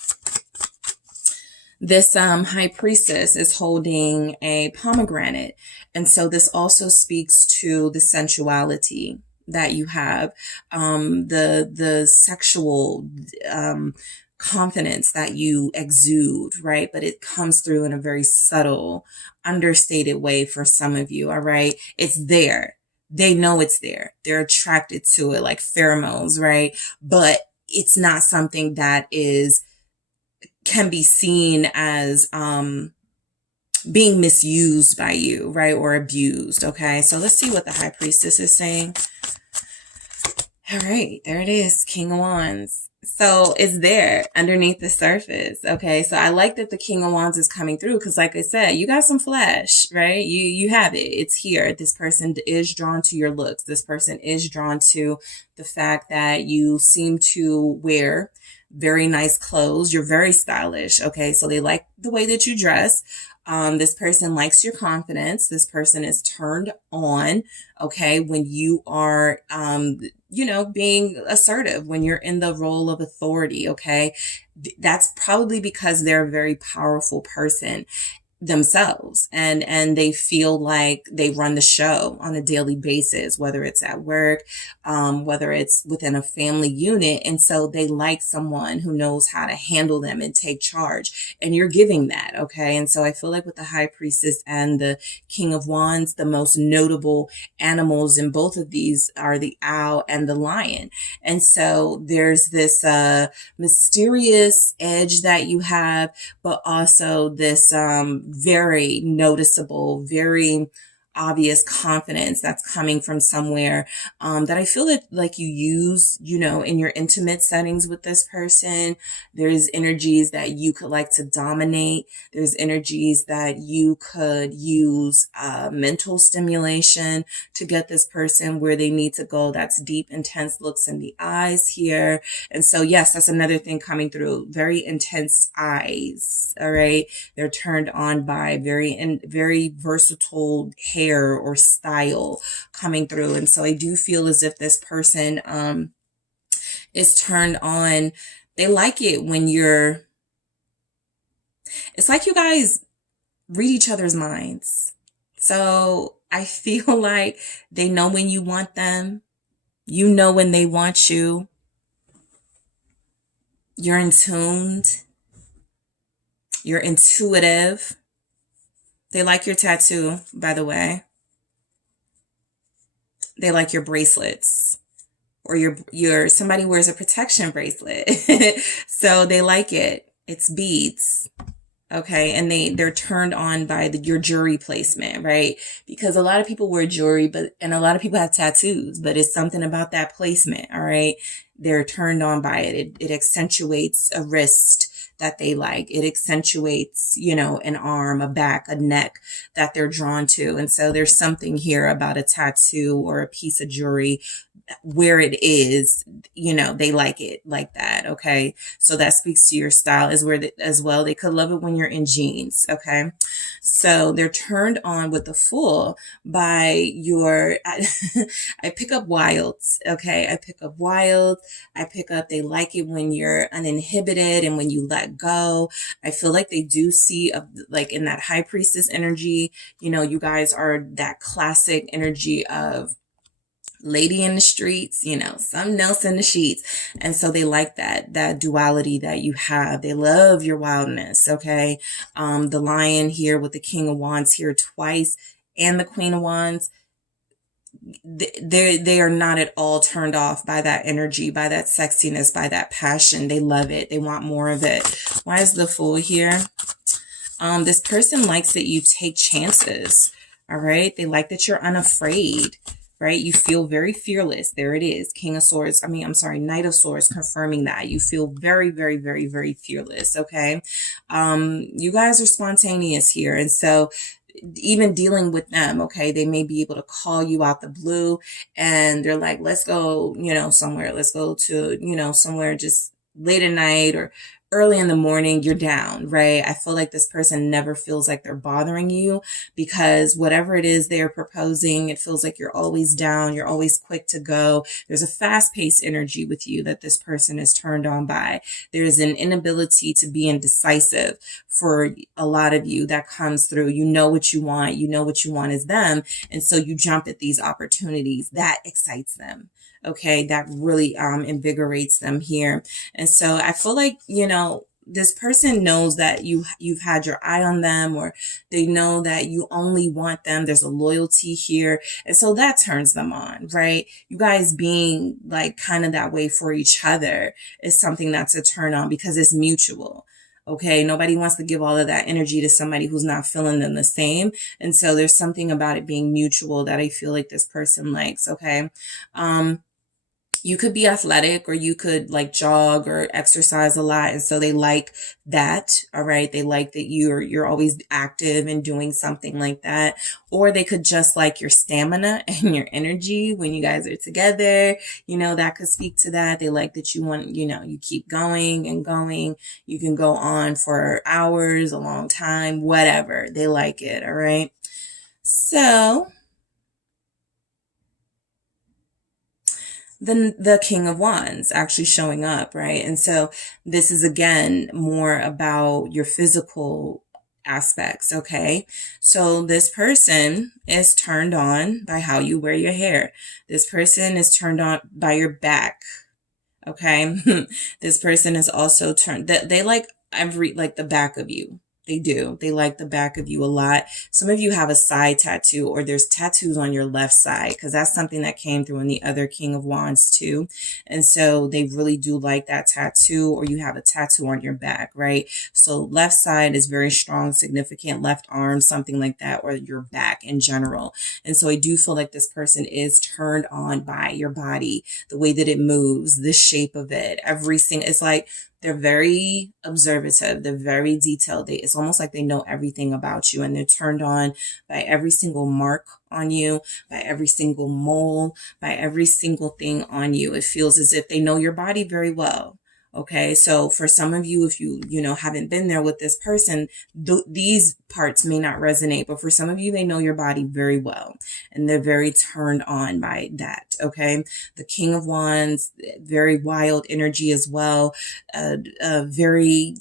This High Priestess is holding a pomegranate. And so this also speaks to the sensuality that you have, the sexual confidence that you exude, right? But it comes through in a very subtle, understated way for some of you, all right? It's there. They know it's there. They're attracted to it like pheromones, right? But it's not something that can be seen as being misused by you, right? Or abused, okay? So let's see what the High Priestess is saying. All right, there it is, King of Wands. So it's there underneath the surface, okay? So I like that the King of Wands is coming through because, like I said, you got some flash, right? You have it. It's here. This person is drawn to your looks. This person is drawn to the fact that you seem to wear very nice clothes. You're very stylish, okay? So they like the way that you dress. This person likes your confidence. This person is turned on, okay, when you are, being assertive, when you're in the role of authority, okay? That's probably because they're a very powerful person themselves, and they feel like they run the show on a daily basis, whether it's at work, whether it's within a family unit. And so they like someone who knows how to handle them and take charge, and you're giving that, okay? And so I feel like with the High Priestess and the King of Wands, the most notable animals in both of these are the owl and the lion. And so there's this mysterious edge that you have, but also this very noticeable, very obvious confidence that's coming from somewhere that I feel that like you use, in your intimate settings with this person. There's energies that you could like to dominate. There's energies that you could use mental stimulation to get this person where they need to go. That's deep, intense looks in the eyes here. And so, yes, that's another thing coming through. Very intense eyes. All right. They're turned on by very versatile hair or style coming through. And so I do feel as if this person is turned on. They like it when it's like you guys read each other's minds. So I feel like they know when you want them. You know when they want you. You're in tuned. You're intuitive. They like your tattoo, by the way. They like your bracelets, or your somebody wears a protection bracelet. So they like it. It's beads. Okay. And they're turned on by your jewelry placement, right? Because a lot of people wear jewelry, and a lot of people have tattoos, but it's something about that placement. All right. They're turned on by it. It accentuates a wrist that they like. It accentuates, an arm, a back, a neck that they're drawn to. And so there's something here about a tattoo or a piece of jewelry where it is, they like it like that. Okay. So that speaks to your style as well. They could love it when you're in jeans. Okay. So they're turned on with the Fool by I pick up wilds. Okay. I pick up wild. They like it when you're uninhibited and when you let go. I feel like they do see like in that High Priestess energy, you guys are that classic energy of lady in the streets, something else in the sheets. And so they like that duality that you have. They love your wildness. Okay. The lion here with the King of Wands here twice and the Queen of Wands. They are not at all turned off by that energy, by that sexiness, by that passion. They love it. They want more of it. Why is the Fool here? This person likes that you take chances. All right. They like that you're unafraid. Right? You feel very fearless. There it is. King of Swords. Knight of Swords confirming that. You feel very, very, very, very fearless. Okay. You guys are spontaneous here. And so even dealing with them, okay, they may be able to call you out the blue and they're like, let's go, somewhere. Let's go to, somewhere just late at night or early in the morning. You're down, right? I feel like this person never feels like they're bothering you because whatever it is they're proposing, it feels like you're always down. You're always quick to go. There's a fast-paced energy with you that this person is turned on by. There's an inability to be indecisive for a lot of you that comes through. You know what you want. You know what you want is them. And so you jump at these opportunities. That excites them. Okay, that really invigorates them here. And so I feel like, this person knows that you've had your eye on them, or they know that you only want them. There's a loyalty here. And so that turns them on, right? You guys being like kind of that way for each other is something that's a turn on because it's mutual. Okay. Nobody wants to give all of that energy to somebody who's not feeling them the same. And so there's something about it being mutual that I feel like this person likes. Okay. You could be athletic, or you could like jog or exercise a lot. And so they like that. All right. They like that you're always active and doing something like that. Or they could just like your stamina and your energy when you guys are together. That could speak to that. They like that you want, you keep going and going. You can go on for hours, a long time, whatever. They like it. All right. So the King of Wands actually showing up, right? And so this is again more about your physical aspects, okay? So this person is turned on by how you wear your hair. This person is turned on by your back, okay? This person is also turned, they like like the back of you. They do. They like the back of you a lot. Some of you have a side tattoo, or there's tattoos on your left side, because that's something that came through in the other King of Wands too. And so they really do like that tattoo, or you have a tattoo on your back, right? So left side is very strong, significant, left arm, something like that, or your back in general. And so I do feel like this person is turned on by your body, the way that it moves, the shape of it, everything. It's like, they're very observative. They're very detailed. It's almost like they know everything about you, and they're turned on by every single mark on you, by every single mole, by every single thing on you. It feels as if they know your body very well. Okay. So for some of you, if you haven't been there with this person, these parts may not resonate, but for some of you, they know your body very well, and they're very turned on by that. Okay. The King of Wands, very wild energy as well. Very,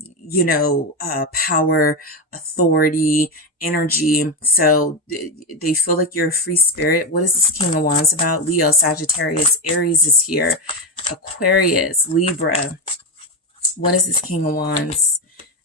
power, authority, energy. So they feel like you're a free spirit. What is this King of Wands about? Leo, Sagittarius, Aries is here. Aquarius, Libra. What is this King of Wands?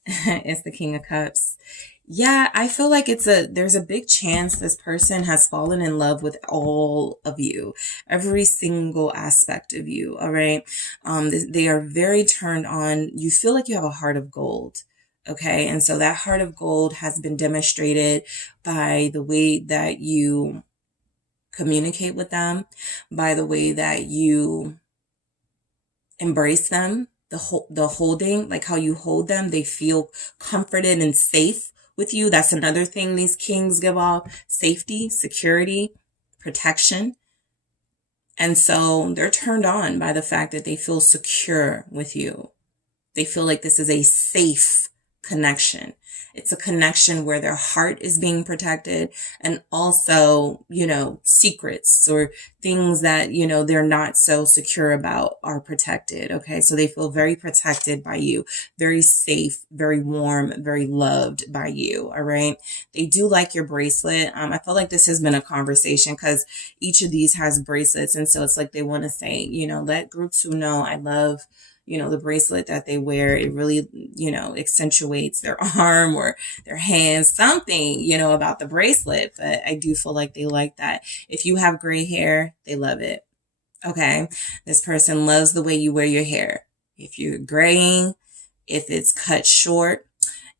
It's the King of Cups. Yeah, I feel like there's a big chance this person has fallen in love with all of you, every single aspect of you. All right. They are very turned on. You feel like you have a heart of gold. Okay. And so that heart of gold has been demonstrated by the way that you communicate with them, by the way that you embrace them, the holding, like how you hold them. They feel comforted and safe with you. That's another thing these kings give off: safety, security, protection. And so they're turned on by the fact that they feel secure with you. They feel like this is a safe connection. It's a connection where their heart is being protected, and also, secrets or things that, they're not so secure about are protected. Okay. So they feel very protected by you, very safe, very warm, very loved by you. All right. They do like your bracelet. I feel like this has been a conversation because each of these has bracelets. And so it's like they want to say, let groups who know I love the bracelet that they wear. It really, accentuates their arm or their hand, something, about the bracelet. But I do feel like they like that. If you have gray hair, they love it. Okay. This person loves the way you wear your hair. If you're graying, if it's cut short,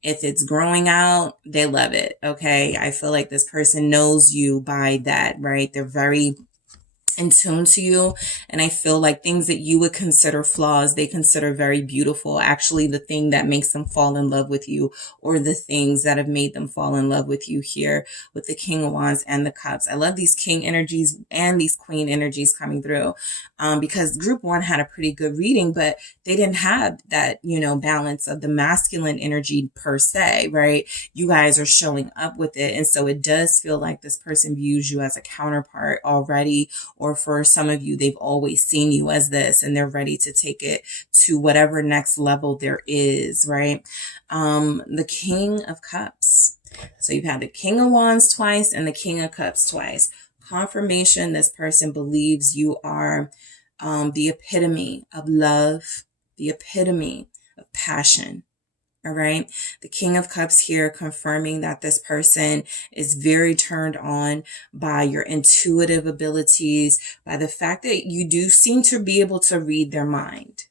if it's growing out, they love it. Okay. I feel like this person knows you by that, right? They're very in tune to you. And I feel like things that you would consider flaws, they consider very beautiful. Actually, the thing that makes them fall in love with you, or the things that have made them fall in love with you here with the King of Wands and the Cups. I love these King energies and these Queen energies coming through, because group one had a pretty good reading, but they didn't have that, balance of the masculine energy per se, right? You guys are showing up with it. And so it does feel like this person views you as a counterpart already, or for some of you, they've always seen you as this, and they're ready to take it to whatever next level there is, right? The King of Cups. So you've had the King of Wands twice and the King of Cups twice. Confirmation, this person believes you are the epitome of love, the epitome of passion. All right. The King of Cups here confirming that this person is very turned on by your intuitive abilities, by the fact that you do seem to be able to read their mind.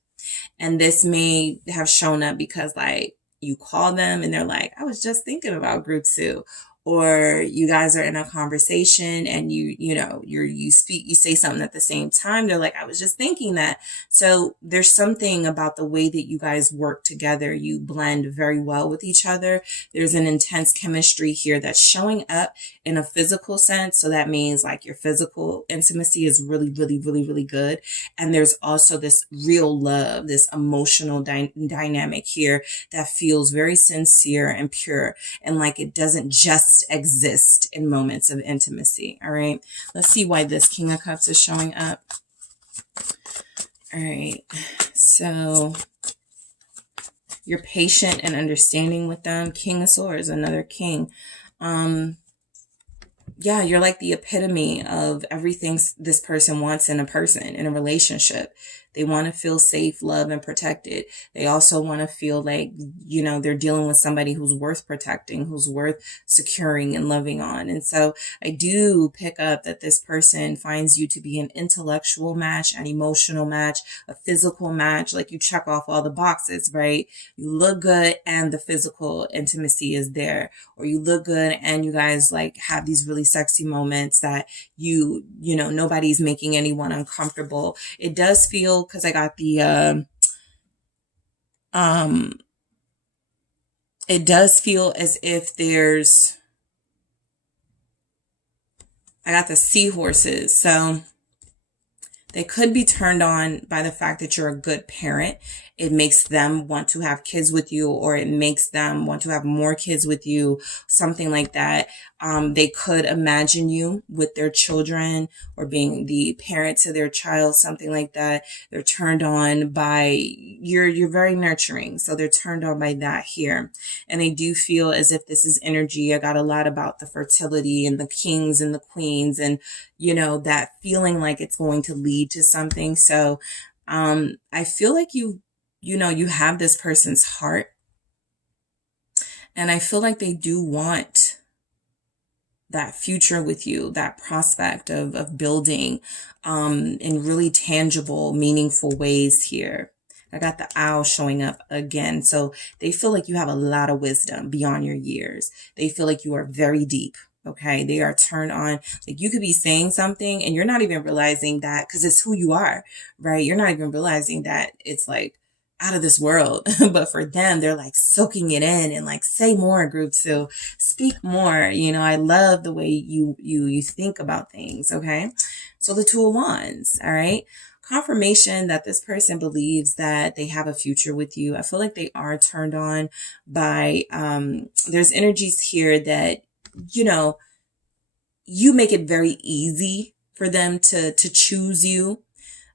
And this may have shown up because like you call them and they're like, I was just thinking about group Sue. Or you guys are in a conversation and you say something at the same time. They're like, I was just thinking that. So there's something about the way that you guys work together. You blend very well with each other. There's an intense chemistry here that's showing up in a physical sense. So that means like your physical intimacy is really, really, really, really good. And there's also this real love, this emotional dynamic here that feels very sincere and pure. And like it doesn't just exist in moments of intimacy. All right. Let's see why this King of Cups is showing up. All right. So you're patient and understanding with them. King of Swords, another king. Yeah, you're like the epitome of everything this person wants in a person, in a relationship. They want to feel safe, loved, and protected. They also want to feel like, they're dealing with somebody who's worth protecting, who's worth securing and loving on. And so I do pick up that this person finds you to be an intellectual match, an emotional match, a physical match. Like you check off all the boxes, right? You look good and the physical intimacy is there. Or you look good and you guys like have these really sexy moments that nobody's making anyone uncomfortable. It does feel, because I got the it does feel as if I got the seahorses. So they could be turned on by the fact that you're a good parent. It makes them want to have kids with you, or it makes them want to have more kids with you, something like that. They could imagine you with their children or being the parent to their child, something like that. They're turned on by, you're very nurturing. So they're turned on by that here. And I do feel as if this is energy. I got a lot about the fertility and the kings and the queens and, that feeling like it's going to lead to something. So I feel like you have this person's heart, and I feel like they do want that future with you, that prospect of building in really tangible, meaningful ways here. I got the owl showing up again. So they feel like you have a lot of wisdom beyond your years. They feel like you are very deep. Okay. They are turned on. Like you could be saying something and you're not even realizing that, because it's who you are, right? You're not even realizing that it's like out of this world. But for them, they're like soaking it in and like, say more, group. So speak more. I love the way you think about things. Okay. So the Two of Wands. All right. Confirmation that this person believes that they have a future with you. I feel like they are turned on by, there's energies here that, you make it very easy for them to choose you.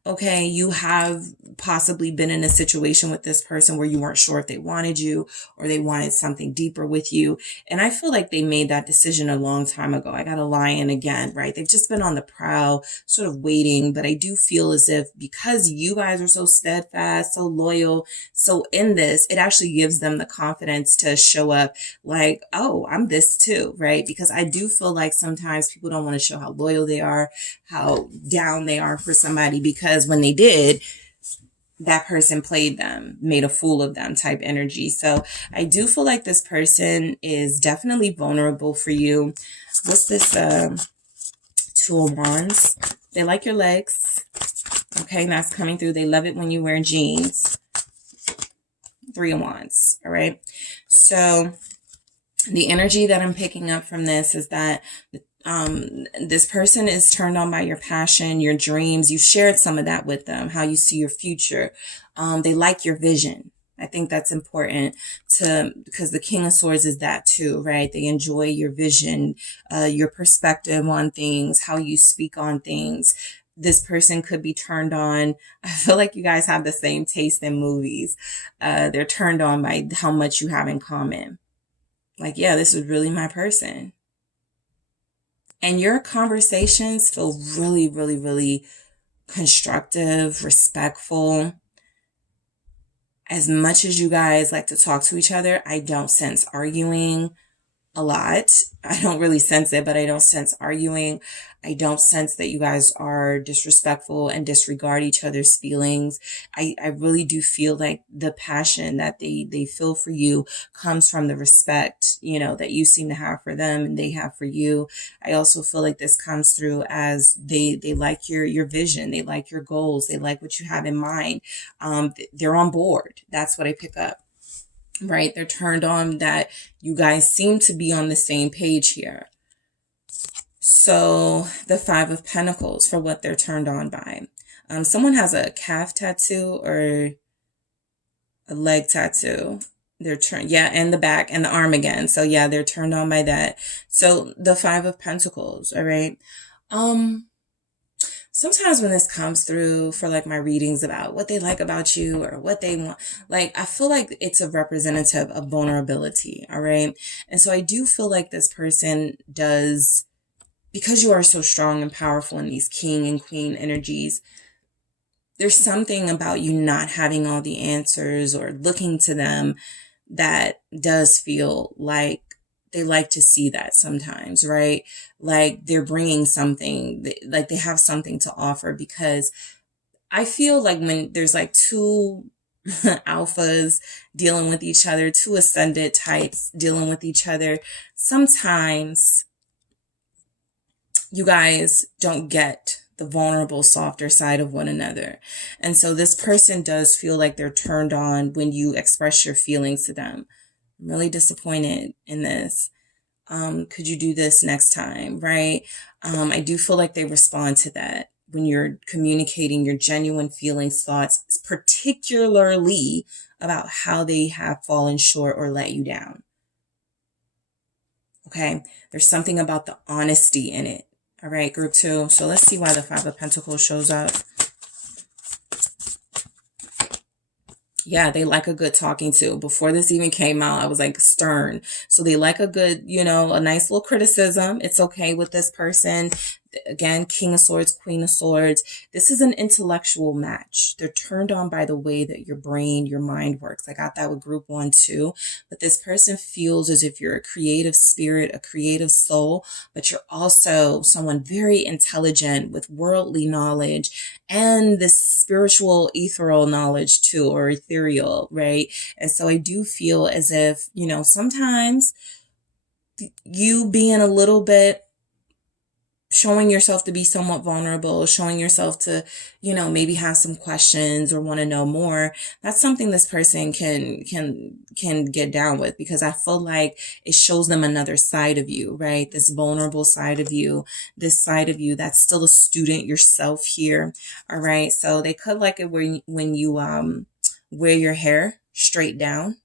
Okay, you have possibly been in a situation with this person where you weren't sure if they wanted you or they wanted something deeper with you. And I feel like they made that decision a long time ago. I got a Lion again, right? They've just been on the prowl, sort of waiting. But I do feel as if because you guys are so steadfast, so loyal, so in this, it actually gives them the confidence to show up like, oh, I'm this too, right? Because I do feel like sometimes people don't want to show how loyal they are, how down they are for somebody, because when they did, that person played them, made a fool of them type energy. So I do feel like this person is definitely vulnerable for you. What's this Two of Wands? They like your legs. Okay, that's coming through. They love it when you wear jeans. Three of Wands. All right. So the energy that I'm picking up from this is that this person is turned on by your passion, your dreams. You shared some of that with them, how you see your future. They like your vision. I think that's important because the King of Swords is that too, right? They enjoy your vision, your perspective on things, how you speak on things. This person could be turned on. I feel like you guys have the same taste in movies. They're turned on by how much you have in common. Like, yeah, this is really my person. And your conversations feel really, really, really constructive, respectful. As much as you guys like to talk to each other, I don't sense arguing a lot. I don't really sense it, but I don't sense arguing. I don't sense that you guys are disrespectful and disregard each other's feelings. I really do feel like the passion that they feel for you comes from the respect, that you seem to have for them and they have for you. I also feel like this comes through as they like your vision. They like your goals. They like what you have in mind. They're on board. That's what I pick up. Right? They're turned on that you guys seem to be on the same page here. So the Five of Pentacles for what they're turned on by. Someone has a calf tattoo or a leg tattoo. They're turned, and the back and the arm again. So yeah, they're turned on by that. So the Five of Pentacles, all right? Sometimes when this comes through for like my readings about what they like about you or what they want, like I feel like it's a representative of vulnerability, all right? And so I do feel like this person does, because you are so strong and powerful in these king and queen energies, there's something about you not having all the answers or looking to them that does feel like they like to see that sometimes, right? Like they're bringing something, like they have something to offer, because I feel like when there's like two alphas dealing with each other, two ascended types dealing with each other, sometimes you guys don't get the vulnerable, softer side of one another. And so this person does feel like they're turned on when you express your feelings to them. I'm really disappointed in this. Could you do this next time, right? I do feel like they respond to that when you're communicating your genuine feelings, thoughts, particularly about how they have fallen short or let you down. Okay? There's something about the honesty in it. All right, group 2. So let's see why the Five of Pentacles shows up. Yeah, they like a good talking to. Before this even came out, I was like stern. So they like a good, a nice little criticism. It's okay with this person. Again, King of Swords, Queen of Swords. This is an intellectual match. They're turned on by the way that your brain, your mind works. I got that with group 1 too. But this person feels as if you're a creative spirit, a creative soul, but you're also someone very intelligent with worldly knowledge and this spiritual ethereal knowledge too, or ethereal, right? And so I do feel as if, sometimes you being a little bit, showing yourself to be somewhat vulnerable, showing yourself to, maybe have some questions or want to know more. That's something this person can get down with, because I feel like it shows them another side of you, right? This vulnerable side of you, this side of you that's still a student yourself here. All right. So they could like it when you wear your hair straight down.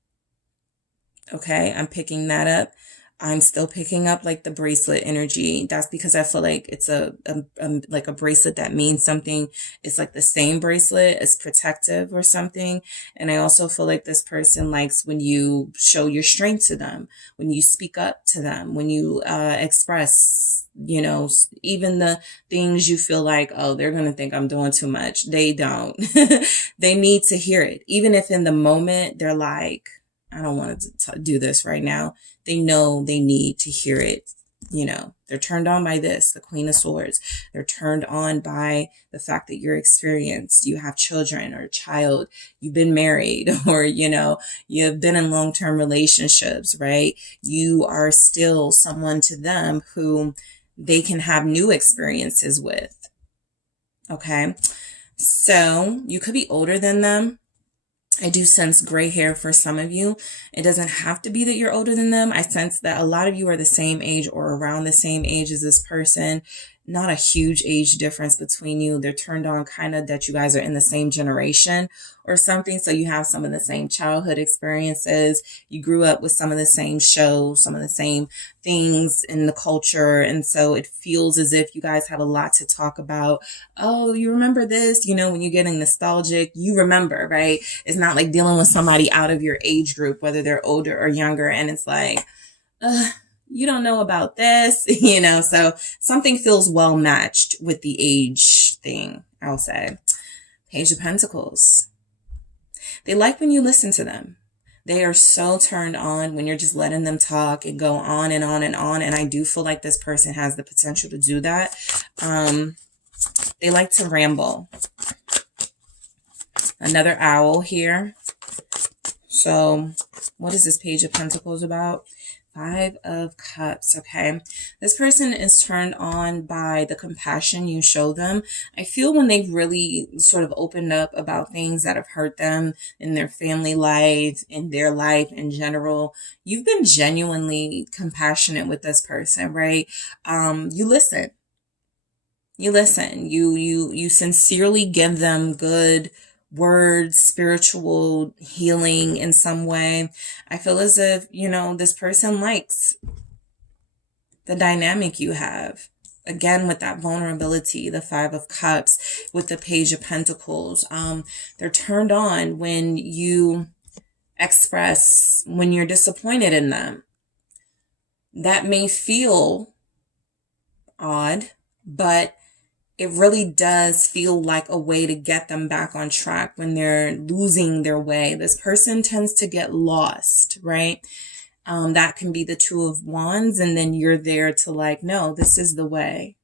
Okay. I'm picking that up. I'm still picking up like the bracelet energy. That's because I feel like it's like a bracelet that means something. It's like the same bracelet as protective or something. And I also feel like this person likes when you show your strength to them, when you speak up to them, when you express, even the things you feel like, oh, they're going to think I'm doing too much. They don't. They need to hear it. Even if in the moment they're like, I don't want to do this right now. They know they need to hear it. They're turned on by this, the Queen of Swords. They're turned on by the fact that you're experienced. You have children or a child. You've been married or, you've been in long-term relationships, right? You are still someone to them who they can have new experiences with. Okay. So you could be older than them. I do sense gray hair for some of you. It doesn't have to be that you're older than them. I sense that a lot of you are the same age or around the same age as this person. Not a huge age difference between you. They're turned on kind of that you guys are in the same generation or something. So you have some of the same childhood experiences. You grew up with some of the same shows, some of the same things in the culture. And so it feels as if you guys have a lot to talk about. Oh, you remember this? When you're getting nostalgic, you remember, right? It's not like dealing with somebody out of your age group, whether they're older or younger. And it's like, you don't know about this, you know, so something feels well matched with the age thing, I'll say. Page of Pentacles. They like when you listen to them. They are so turned on when you're just letting them talk and go on and on and on. And I do feel like this person has the potential to do that. They like to ramble. Another owl here. So what is this Page of Pentacles about? Five of Cups. Okay. This person is turned on by the compassion you show them. I feel when they've really sort of opened up about things that have hurt them in their family life, in their life in general, you've been genuinely compassionate with this person, right? You listen. You listen. You sincerely give them good words, spiritual healing in some way. I feel as if, you know, this person likes the dynamic you have. Again, with that vulnerability, the Five of Cups, with the Page of Pentacles. They're turned on when you express, when you're disappointed in them. That may feel odd, but it really does feel like a way to get them back on track when they're losing their way. This person tends to get lost, right? That can be the Two of Wands, and then you're there to like, no, this is the way.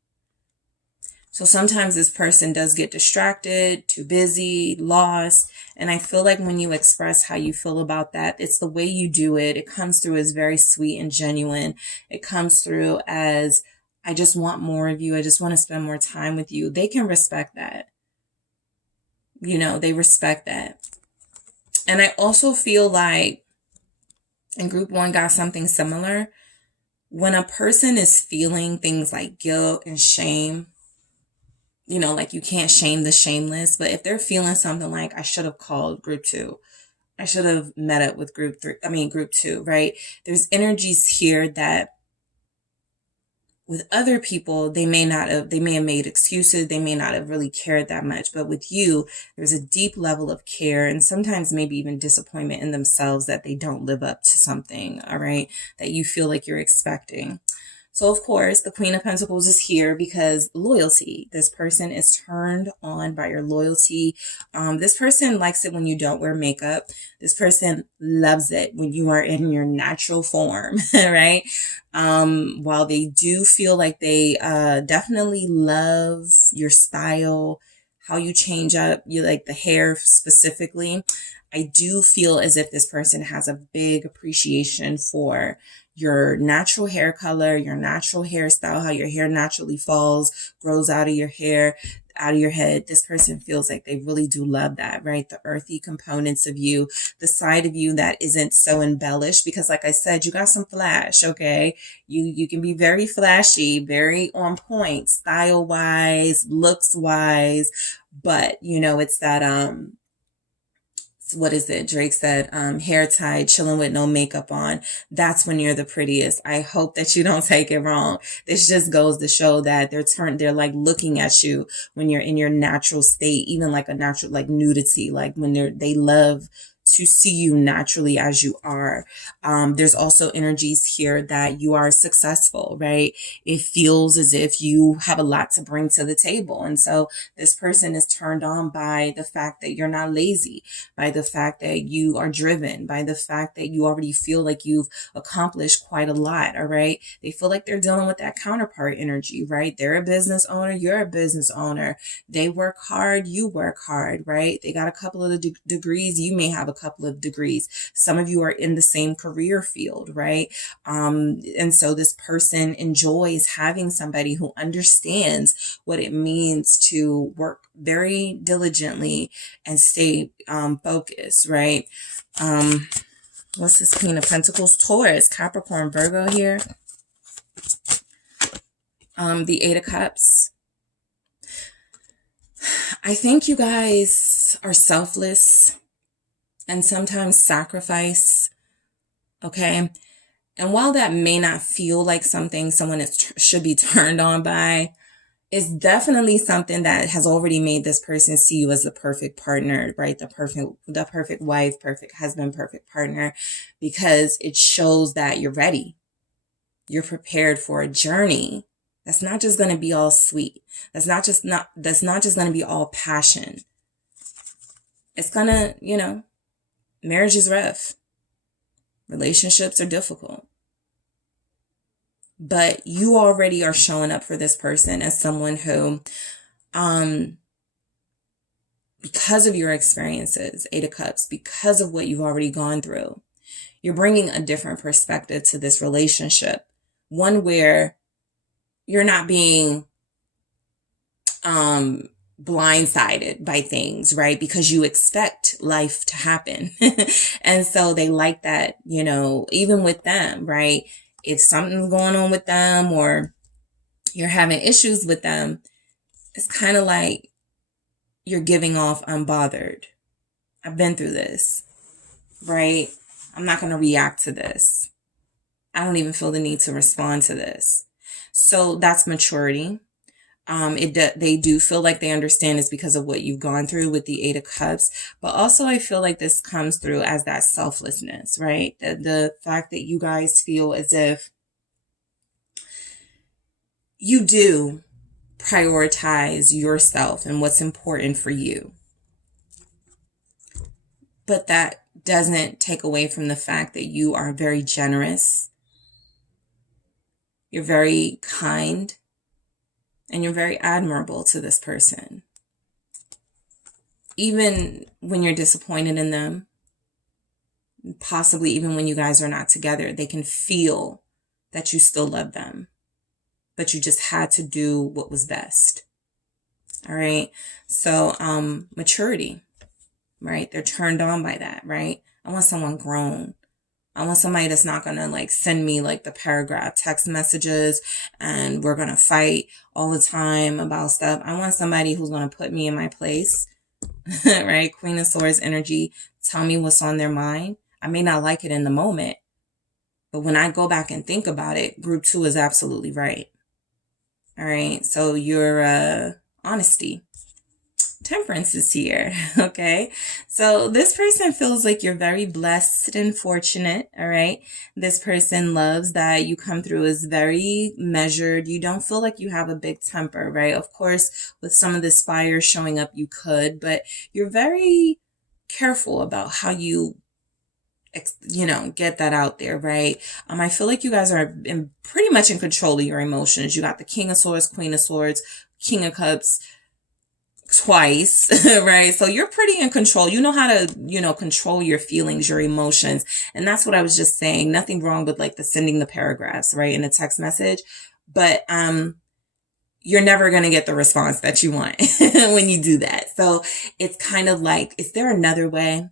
So sometimes this person does get distracted, too busy, lost. And I feel like when you express how you feel about that, it's the way you do it. It comes through as very sweet and genuine. It comes through as, I just want more of you. I just want to spend more time with you. They can respect that. You know, they respect that. And I also feel like, and Group 1 got something similar. When a person is feeling things like guilt and shame, you know, like you can't shame the shameless. But if they're feeling something like, I should have called Group 2. I should have met up with Group 2, right? There's energies here that with other people, they may have made excuses. They may not have really cared that much. But with you, there's a deep level of care and sometimes maybe even disappointment in themselves that they don't live up to something, all right, that you feel like you're expecting. So, of course, the Queen of Pentacles is here because loyalty. This person is turned on by your loyalty. This person likes it when you don't wear makeup. This person loves it when you are in your natural form, right? While they do feel like they definitely love your style, how you change up, you like the hair specifically, I do feel as if this person has a big appreciation for your natural hair color, your natural hairstyle, how your hair naturally falls, grows out of your hair, out of your head. This person feels like they really do love that, right? The earthy components of you, the side of you that isn't so embellished, because like I said, you got some flash, okay? You can be very flashy, very on point, style wise, looks wise, but you know, it's that, what is it? Drake said, hair tied, chilling with no makeup on. That's when you're the prettiest. I hope that you don't take it wrong. This just goes to show that they're like looking at you when you're in your natural state, even like a natural, like nudity, like when they love to see you naturally as you are. There's also energies here that you are successful, right? It feels as if you have a lot to bring to the table. And so this person is turned on by the fact that you're not lazy, by the fact that you are driven, by the fact that you already feel like you've accomplished quite a lot, all right? They feel like they're dealing with that counterpart energy, right? They're a business owner, you're a business owner. They work hard, you work hard, right? They got a couple of degrees, you may have a couple of degrees. Some of you are in the same career field, right? And so this person enjoys having somebody who understands what it means to work very diligently and stay focused, right? What's this Queen of Pentacles? Taurus, Capricorn, Virgo here. The Eight of Cups. I think you guys are selfless and sometimes sacrifice, okay? And while that may not feel like something someone should be turned on by, it's definitely something that has already made this person see you as the perfect partner, right? The perfect wife, perfect husband, perfect partner, because it shows that you're ready. You're prepared for a journey that's not just going to be all sweet. That's not just going to be all passion. It's going to, marriage is rough. Relationships are difficult. But you already are showing up for this person as someone who, because of your experiences, Eight of Cups, because of what you've already gone through, you're bringing a different perspective to this relationship. One where you're not being blindsided by things, right? Because you expect life to happen. And so they like that, even with them, right? If something's going on with them or you're having issues with them, it's kind of like you're giving off unbothered. I've been through this, right? I'm not going to react to this. I don't even feel the need to respond to this. So that's maturity. They do feel like they understand it's because of what you've gone through with the Eight of Cups, but also I feel like this comes through as that selflessness, right? The fact that you guys feel as if you do prioritize yourself and what's important for you. But that doesn't take away from the fact that you are very generous. You're very kind. And you're very admirable to this person. Even when you're disappointed in them, possibly even when you guys are not together, they can feel that you still love them. But you just had to do what was best. All right. So, maturity, right? They're turned on by that, right? I want someone grown. I want somebody that's not going to send me the paragraph text messages and we're going to fight all the time about stuff. I want somebody who's going to put me in my place, right? Queen of Swords energy. Tell me what's on their mind. I may not like it in the moment, but when I go back and think about it, group 2 is absolutely right. All right. So your honesty. Temperance is here. Okay. So this person feels like you're very blessed and fortunate. All right. This person loves that you come through as very measured. You don't feel like you have a big temper, right? Of course, with some of this fire showing up, you could, but you're very careful about how you get that out there, right? I feel like you guys are pretty much in control of your emotions. You got the King of Swords, Queen of Swords, King of Cups, twice, right? So you're pretty in control. You know how to, control your feelings, your emotions. And that's what I was just saying. Nothing wrong with the sending the paragraphs, right? In a text message. But, you're never going to get the response that you want when you do that. So it's kind of is there another way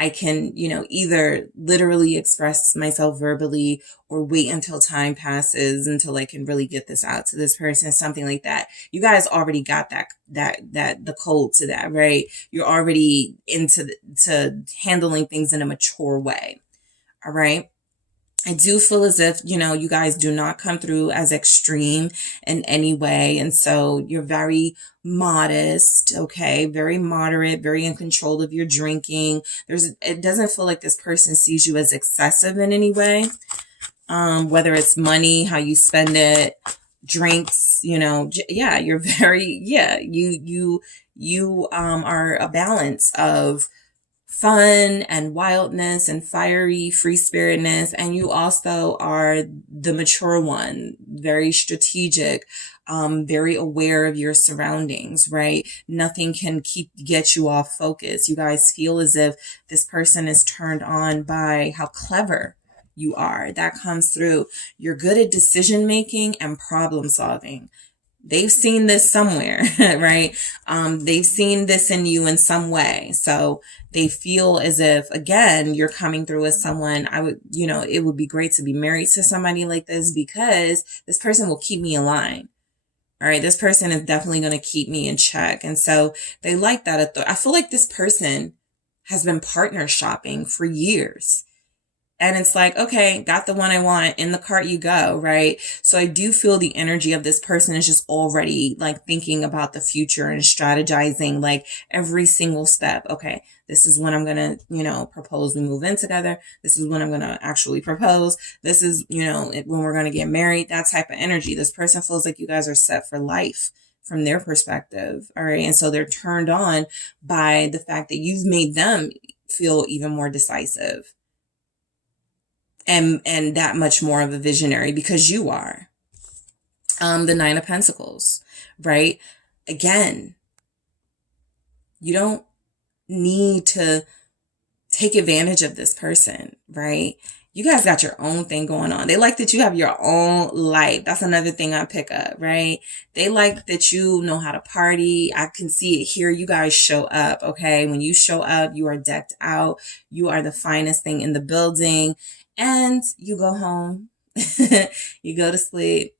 I can, either literally express myself verbally or wait until time passes until I can really get this out to this person, something like that. You guys already got the code to that, right? You're already to handling things in a mature way. All right. I do feel as if, you guys do not come through as extreme in any way. And so you're very modest, okay? Very moderate, very in control of your drinking. It doesn't feel like this person sees you as excessive in any way. Whether it's money, how you spend it, drinks, you're very, you are a balance of fun and wildness and fiery free spiritedness. And you also are the mature one, very strategic, very aware of your surroundings, right? Nothing can get you off focus. You guys feel as if this person is turned on by how clever you are. That comes through. You're good at decision making and problem solving. They've seen this somewhere, right? They've seen this in you in some way. So they feel as if, again, you're coming through as someone it would be great to be married to somebody like this because this person will keep me in line. All right. This person is definitely going to keep me in check. And so they like that. I feel like this person has been partner shopping for years. And it's like, okay, got the one I want, in the cart you go, right? So I do feel the energy of this person is just already like thinking about the future and strategizing like every single step. Okay, this is when I'm going to, propose. We move in together. This is when I'm going to actually propose. This is, when we're going to get married, that type of energy. This person feels like you guys are set for life from their perspective. All right. And so they're turned on by the fact that you've made them feel even more decisive. And that much more of a visionary because you are. The Nine of Pentacles, right? Again, you don't need to take advantage of this person, right? You guys got your own thing going on. They like that you have your own life. That's another thing I pick up, right? They like that you know how to party. I can see it here. You guys show up, okay? When you show up, you are decked out. You are the finest thing in the building. And you go home. You go to sleep.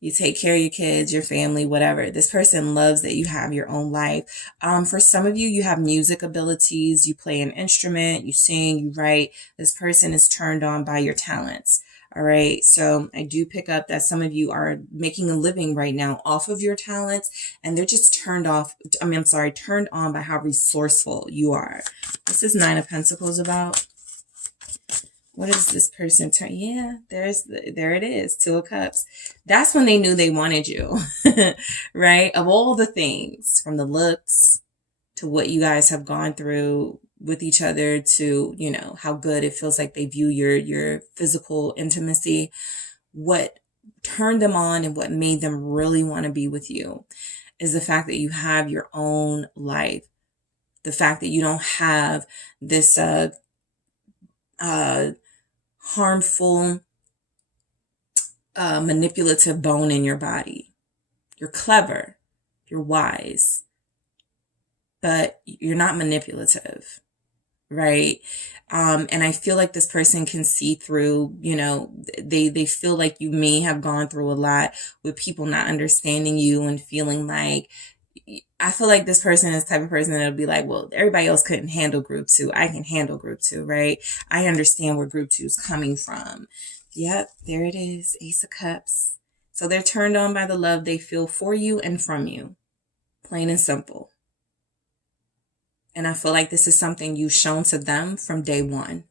You take care of your kids, your family, whatever. This person loves that you have your own life. For some of you, you have music abilities. You play an instrument, you sing, you write. This person is turned on by your talents. All right. So I do pick up that some of you are making a living right now off of your talents, and they're just turned on by how resourceful you are. What's this Nine of Pentacles about? What is this person turn? Yeah, there it is. Two of Cups. That's when they knew they wanted you, right? Of all the things, from the looks to what you guys have gone through with each other to, how good it feels like they view your physical intimacy. What turned them on and what made them really want to be with you is the fact that you have your own life. The fact that you don't have this, harmful, manipulative bone in your body. You're clever, you're wise, but you're not manipulative, right? And I feel like this person can see through, they feel like you may have gone through a lot with people not understanding you and feeling like, I feel like this person is the type of person that'll be like, well, everybody else couldn't handle group 2. I can handle group 2, right? I understand where group 2 is coming from. Yep, there it is. Ace of Cups. So they're turned on by the love they feel for you and from you. Plain and simple. And I feel like this is something you've shown to them from day one.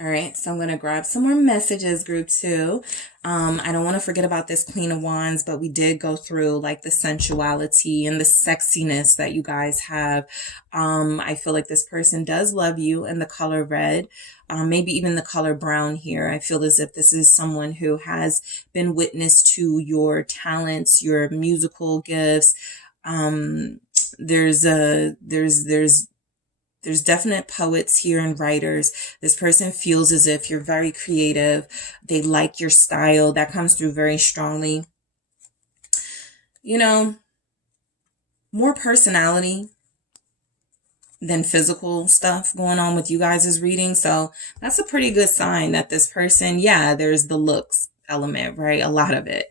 All right, so I'm going to grab some more messages, group 2. I don't want to forget about this Queen of Wands, but we did go through like the sensuality and the sexiness that you guys have. I feel like this person does love you in the color red, maybe even the color brown here. I feel as if this is someone who has been witness to your talents, your musical gifts. There's definite poets here and writers. This person feels as if you're very creative. They like your style. That comes through very strongly. More personality than physical stuff going on with you guys' reading. So that's a pretty good sign that this person, there's the looks element, right? A lot of it.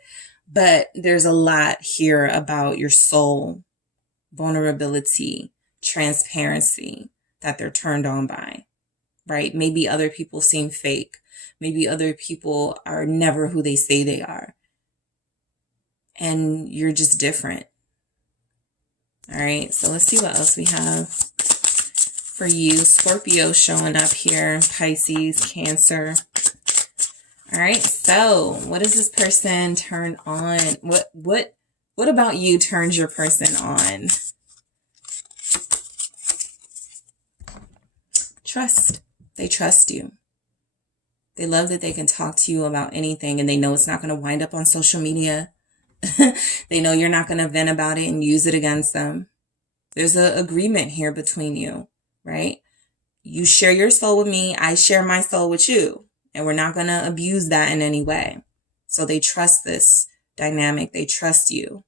But there's a lot here about your soul, vulnerability, transparency, that they're turned on by, right? Maybe other people seem fake. Maybe other people are never who they say they are. And you're just different. All right, so let's see what else we have for you. Scorpio showing up here, Pisces, Cancer. All right, so what does this person turn on? What about you turns your person on? Trust. They trust you. They love that they can talk to you about anything, and they know it's not going to wind up on social media. They know you're not going to vent about it and use it against them. There's an agreement here between you, right? You share your soul with me. I share my soul with you, and we're not going to abuse that in any way. So they trust this dynamic. They trust you.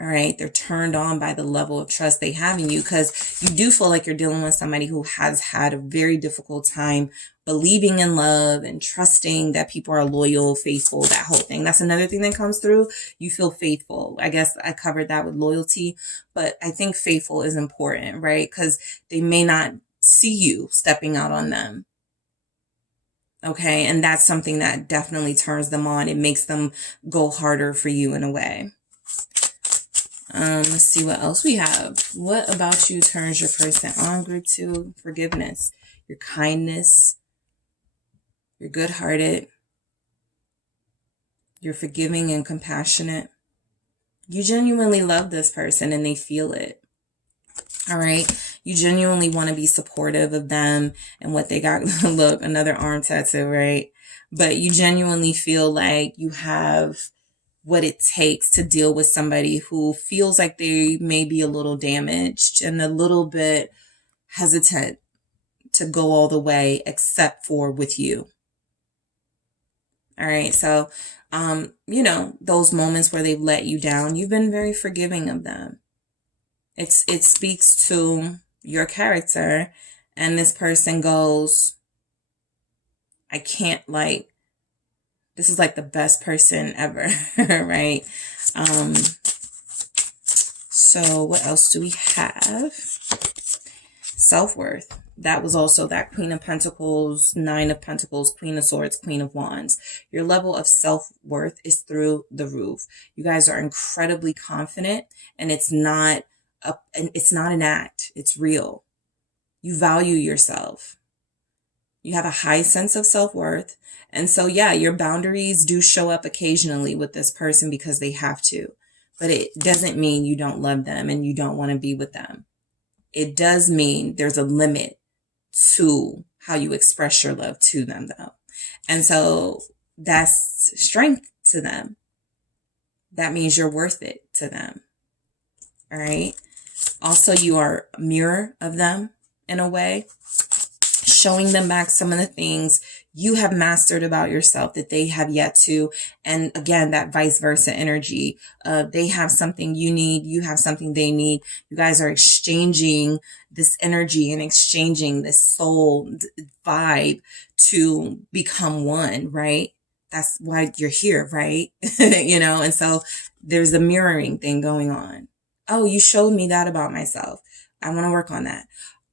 All right. They're turned on by the level of trust they have in you, because you do feel like you're dealing with somebody who has had a very difficult time believing in love and trusting that people are loyal, faithful, that whole thing. That's another thing that comes through. You feel faithful. I guess I covered that with loyalty, but I think faithful is important, right? Because they may not see you stepping out on them. Okay. And that's something that definitely turns them on. It makes them go harder for you in a way. Let's see what else we have. What about you turns your person on? Group 2, forgiveness, your kindness, you're good-hearted, you're forgiving and compassionate. You genuinely love this person and they feel it. All right. You genuinely want to be supportive of them and what they got. Look, another arm tattoo, right? But you genuinely feel like you have what it takes to deal with somebody who feels like they may be a little damaged and a little bit hesitant to go all the way except for with you. All right. So, you know, those moments where they've let you down, you've been very forgiving of them. It speaks to your character, and this person goes, I can't, like, this is like the best person ever, right? So what else do we have? Self-worth. That was also that Queen of Pentacles, Nine of Pentacles, Queen of Swords, Queen of Wands. Your level of self-worth is through the roof. You guys are incredibly confident, and it's not an act. It's real. You value yourself. You have a high sense of self-worth. And so, yeah, your boundaries do show up occasionally with this person because they have to. But it doesn't mean you don't love them and you don't want to be with them. It does mean there's a limit to how you express your love to them, though. And so that's strength to them. That means you're worth it to them. All right. Also, you are a mirror of them in a way, showing them back some of the things you have mastered about yourself that they have yet to. And again, that vice versa energy. They have something you need. You have something they need. You guys are exchanging this energy and exchanging this soul vibe to become one, right? That's why you're here, right? You know, and so there's a mirroring thing going on. Oh, you showed me that about myself. I want to work on that.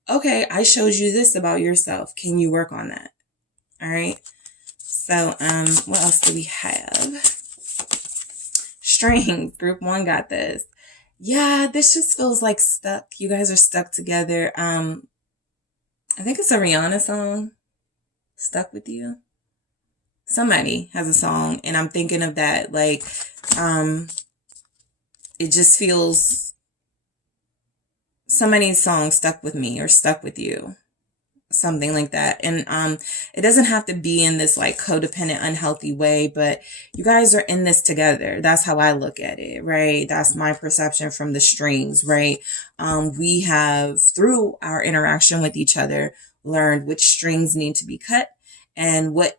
Okay, I showed you this about yourself. Can you work on that? All right. So, what else do we have? Strength. Group 1 got this. Yeah, this just feels like stuck. You guys are stuck together. I think it's a Rihanna song. Stuck with You. Somebody has a song, and I'm thinking of that. Like, it just feels somebody's song, Stuck With Me or Stuck With You, something like that. And it doesn't have to be in this like codependent, unhealthy way, but you guys are in this together. That's how I look at it, right? That's my perception from the strings, right? We have, through our interaction with each other, learned which strings need to be cut and what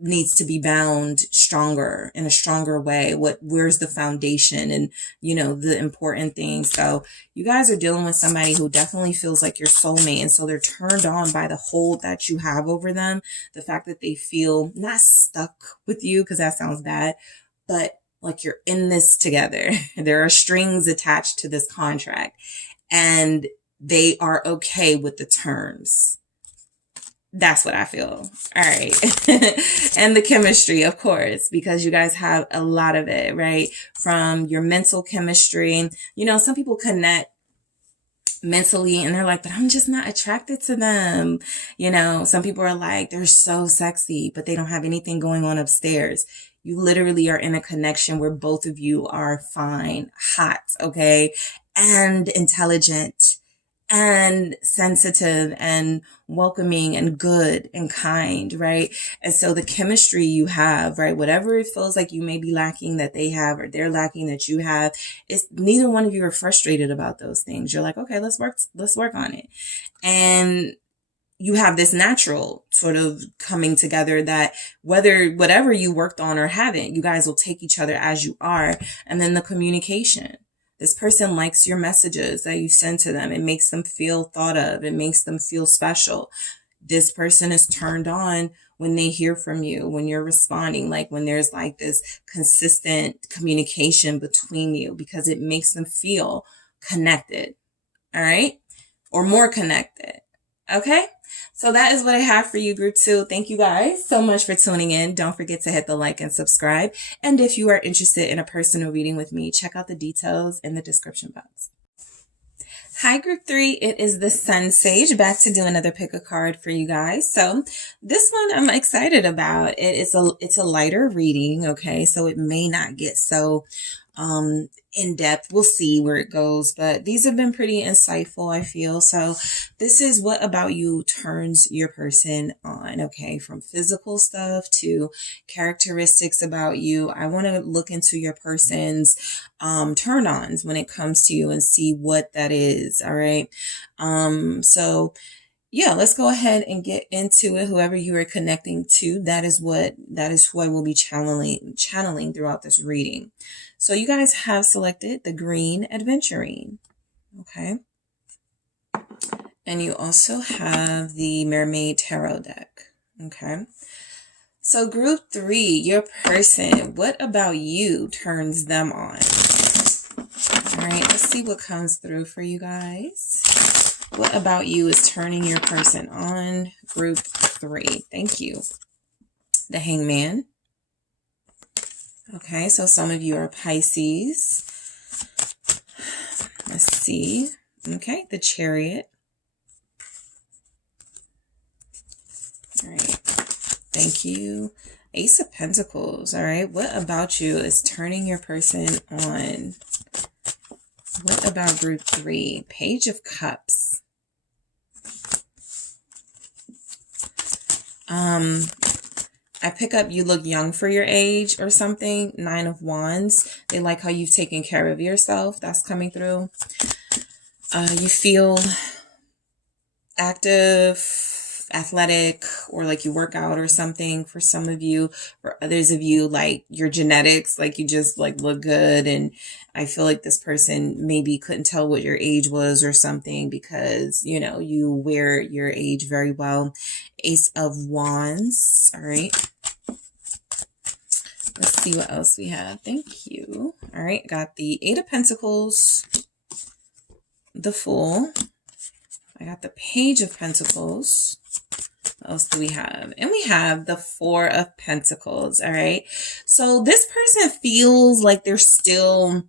needs to be bound stronger, in a stronger way. Where's the foundation and, you know, the important things. So you guys are dealing with somebody who definitely feels like your soulmate. And so they're turned on by the hold that you have over them. The fact that they feel not stuck with you, because that sounds bad, but like you're in this together. There are strings attached to this contract and they are okay with the terms. That's what I feel. All right. And the chemistry, of course, because you guys have a lot of it, right? From your mental chemistry. You know, some people connect mentally and they're like, but I'm just not attracted to them. You know, some people are like, they're so sexy, but they don't have anything going on upstairs. You literally are in a connection where both of you are fine, hot, okay, and intelligent and sensitive and welcoming and good and kind, right? And so the chemistry you have, right, whatever it feels like you may be lacking that they have or they're lacking that you have, it's neither one of you are frustrated about those things. You're like, okay, let's work on it. And you have this natural sort of coming together that whatever you worked on or haven't, you guys will take each other as you are. And then the communication. This person likes your messages that you send to them. It makes them feel thought of. It makes them feel special. This person is turned on when they hear from you, when you're responding, like when there's like this consistent communication between you, because it makes them feel connected. All right. Or more connected. Okay. So that is what I have for you, group 2. Thank you guys so much for tuning in. Don't forget to hit the like and subscribe. And if you are interested in a personal reading with me, check out the details in the description box. Hi, group 3. It is the SunSage, back to do another pick a card for you guys. So this one I'm excited about. It's a lighter reading, okay? So it may not get so in depth. We'll see where it goes, but these have been pretty insightful, I feel. So this is what about you turns your person on, okay? From physical stuff to characteristics about you. I want to look into your person's turn-ons when it comes to you and see what that is, all right? So yeah, let's go ahead and get into it. Whoever you are connecting to, that is who I will be channeling throughout this reading. So you guys have selected the Green Adventurine, okay? And you also have the Mermaid Tarot deck, okay? So group 3, your person, what about you turns them on? All right, let's see what comes through for you guys. What about you is turning your person on? Group 3. Thank you. The Hangman. Okay, so some of you are Pisces. Let's see. Okay, the Chariot. All right. Thank you. Ace of Pentacles. All right. What about you is turning your person on? What about group 3? Page of Cups. I pick up you look young for your age or something. 9 of Wands. They like how you've taken care of yourself. That's coming through. You feel active, athletic, or like you work out or something for some of you. For others of you, like your genetics, like you just like look good. And I feel like this person maybe couldn't tell what your age was or something because, you know, you wear your age very well. Ace of Wands. All right. Let's see what else we have. Thank you. All right. Got the 8 of Pentacles, the Fool. I got the Page of Pentacles. What else do we have? And we have the 4 of Pentacles. All right. So this person feels like they're still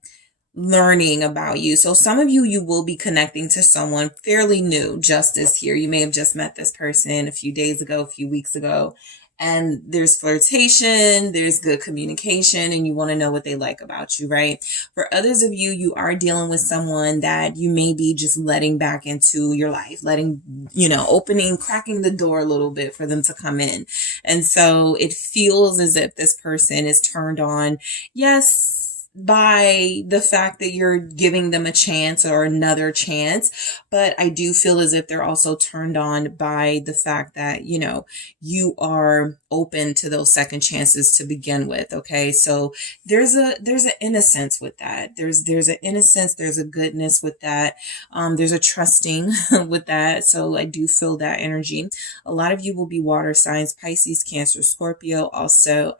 learning about you. So some of you, you will be connecting to someone fairly new. Justice here. You may have just met this person a few days ago, a few weeks ago. And there's flirtation, there's good communication, and you want to know what they like about you, right? For others of you, you are dealing with someone that you may be just letting back into your life, letting, you know, cracking the door a little bit for them to come in. And so it feels as if this person is turned on, yes, by the fact that you're giving them a chance or another chance. But I do feel as if they're also turned on by the fact that, you know, you are open to those second chances to begin with. Okay. So there's an innocence with that. There's an innocence. There's a goodness with that. There's a trusting with that. So I do feel that energy. A lot of you will be water signs, Pisces, Cancer, Scorpio. Also,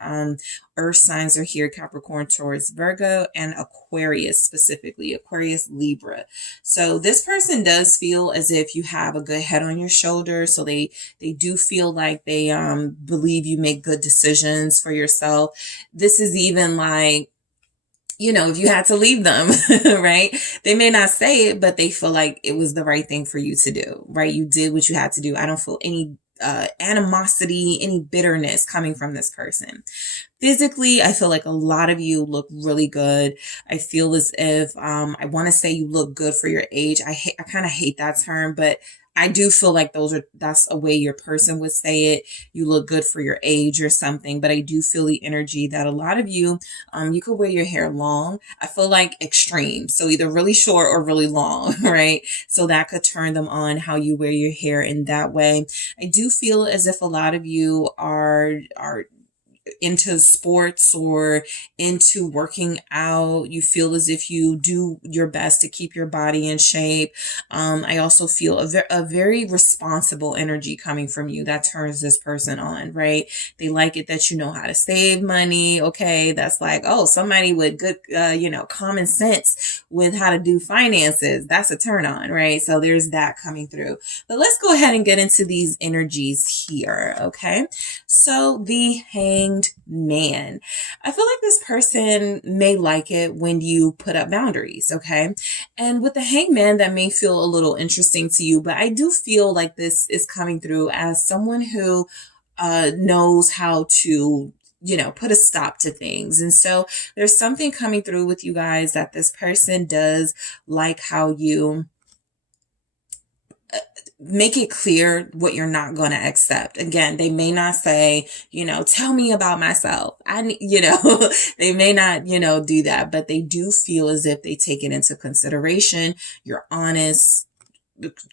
earth signs are here, Capricorn, Taurus, Virgo, and Aquarius, specifically Aquarius, Libra. So this person does feel as if you have a good head on your shoulders. So they do feel like they believe you make good decisions for yourself. This is even like, you know, if you had to leave them, right? They may not say it, but they feel like it was the right thing for you to do, right? You did what you had to do. I don't feel any animosity, any bitterness coming from this person. Physically, I feel like a lot of you look really good. I feel as if, I want to say you look good for your age. I kind of hate that term, but I do feel like that's a way your person would say it. You look good for your age or something, but I do feel the energy that a lot of you, you could wear your hair long. I feel like extreme. So either really short or really long, right? So that could turn them on how you wear your hair in that way. I do feel as if a lot of you are into sports or into working out. You feel as if you do your best to keep your body in shape. I also feel a very responsible energy coming from you that turns this person on, right? They like it that you know how to save money. Okay. That's like, oh, somebody with good, common sense with how to do finances. That's a turn on, right? So there's that coming through. But let's go ahead and get into these energies here. Okay. So the Hanged Man. I feel like this person may like it when you put up boundaries. Okay. And with the Hangman, that may feel a little interesting to you, but I do feel like this is coming through as someone who knows how to put a stop to things. And so there's something coming through with you guys that this person does like how you make it clear what you're not going to accept. Again, they may not say, tell me about myself. They may not, do that, but they do feel as if they take it into consideration. You're honest,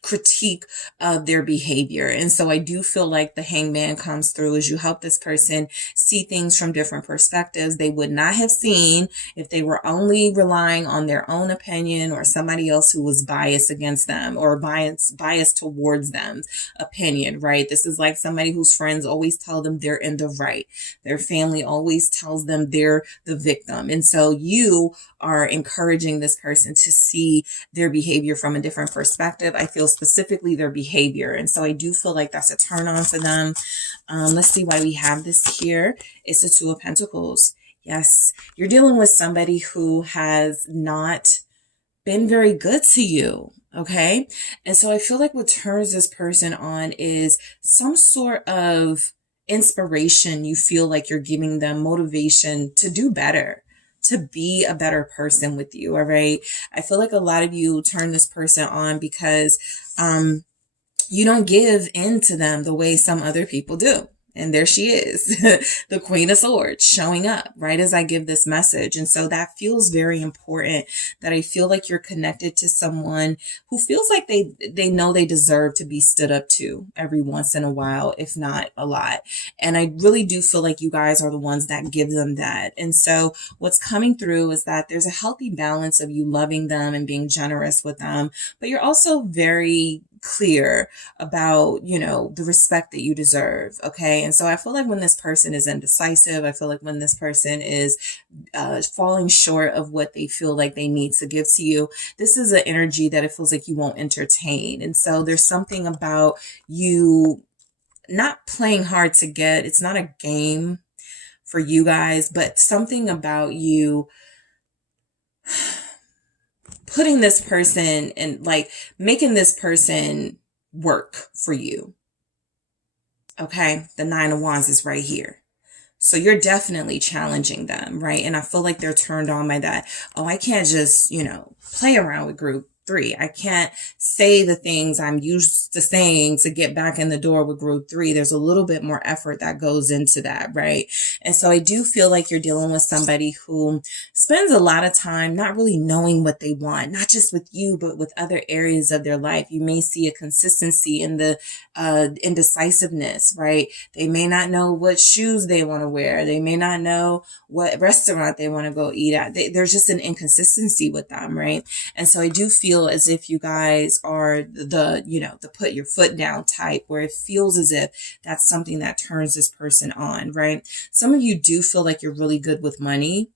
critique of their behavior. And so I do feel like the Hangman comes through as you help this person see things from different perspectives they would not have seen if they were only relying on their own opinion or somebody else who was biased against them or biased towards them opinion, right? This is like somebody whose friends always tell them they're in the right. Their family always tells them they're the victim. And so you are encouraging this person to see their behavior from a different perspective. I feel specifically their behavior. And so I do feel like that's a turn on for them. Let's see why we have this here. It's the Two of Pentacles. Yes, you're dealing with somebody who has not been very good to you. Okay. And so I feel like what turns this person on is some sort of inspiration. You feel like you're giving them motivation to do better, to be a better person with you. All right. I feel like a lot of you turn this person on because you don't give in to them the way some other people do. And there she is, the Queen of Swords showing up right as I give this message. And so that feels very important, that I feel like you're connected to someone who feels like they know they deserve to be stood up to every once in a while, if not a lot. And I really do feel like you guys are the ones that give them that. And so what's coming through is that there's a healthy balance of you loving them and being generous with them, but you're also very clear about, the respect that you deserve. Okay. And so I feel like when this person is indecisive, I feel like when this person is falling short of what they feel like they need to give to you, this is an energy that it feels like you won't entertain. And so there's something about you not playing hard to get. It's not a game for you guys, but something about you putting this person and like making this person work for you. Okay. The Nine of Wands is right here. So you're definitely challenging them, right? And I feel like they're turned on by that. Oh, I can't just, play around with group 3. I can't say the things I'm used to saying to get back in the door with group 3. There's a little bit more effort that goes into that, right? And so I do feel like you're dealing with somebody who spends a lot of time not really knowing what they want, not just with you, but with other areas of their life. You may see a consistency in the indecisiveness, right? They may not know what shoes they want to wear. They may not know what restaurant they want to go eat at. There's just an inconsistency with them, right? And so I do feel as if you guys are the put your foot down type, where it feels as if that's something that turns this person on, right? Some of you do feel like you're really good with money.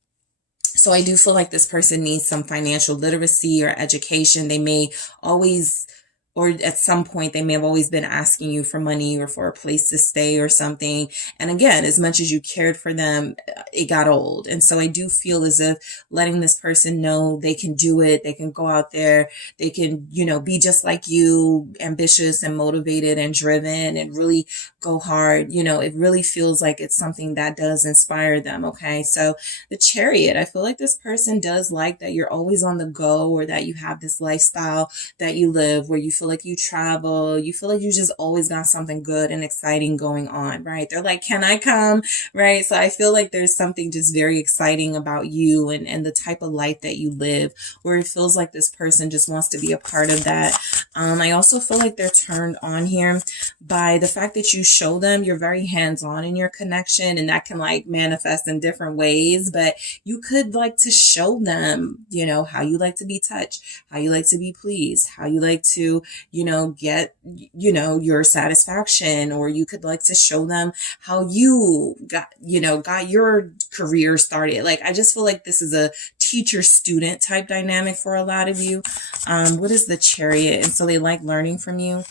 So I do feel like this person needs some financial literacy or education. They may always, or at some point, they may have always been asking you for money or for a place to stay or something. And again, as much as you cared for them, it got old. And so I do feel as if letting this person know they can do it. They can go out there. They can, be just like you, ambitious and motivated and driven and really go hard. It really feels like it's something that does inspire them. Okay. So the Chariot, I feel like this person does like that you're always on the go, or that you have this lifestyle that you live where you feel feel like you travel. You feel like you just always got something good and exciting going on, right? They're like, can I come? Right? So I feel like there's something just very exciting about you and the type of life that you live, where it feels like this person just wants to be a part of that. I also feel like they're turned on here by the fact that you show them you're very hands-on in your connection, and that can like manifest in different ways, but you could like to show them, you know, how you like to be touched, how you like to be pleased, how you like to, you know, get, you know, your satisfaction, or you could like to show them how you got, you know, got your career started. Like, I just feel like this is a teacher student type dynamic for a lot of you. What is the Chariot? And so they like learning from you.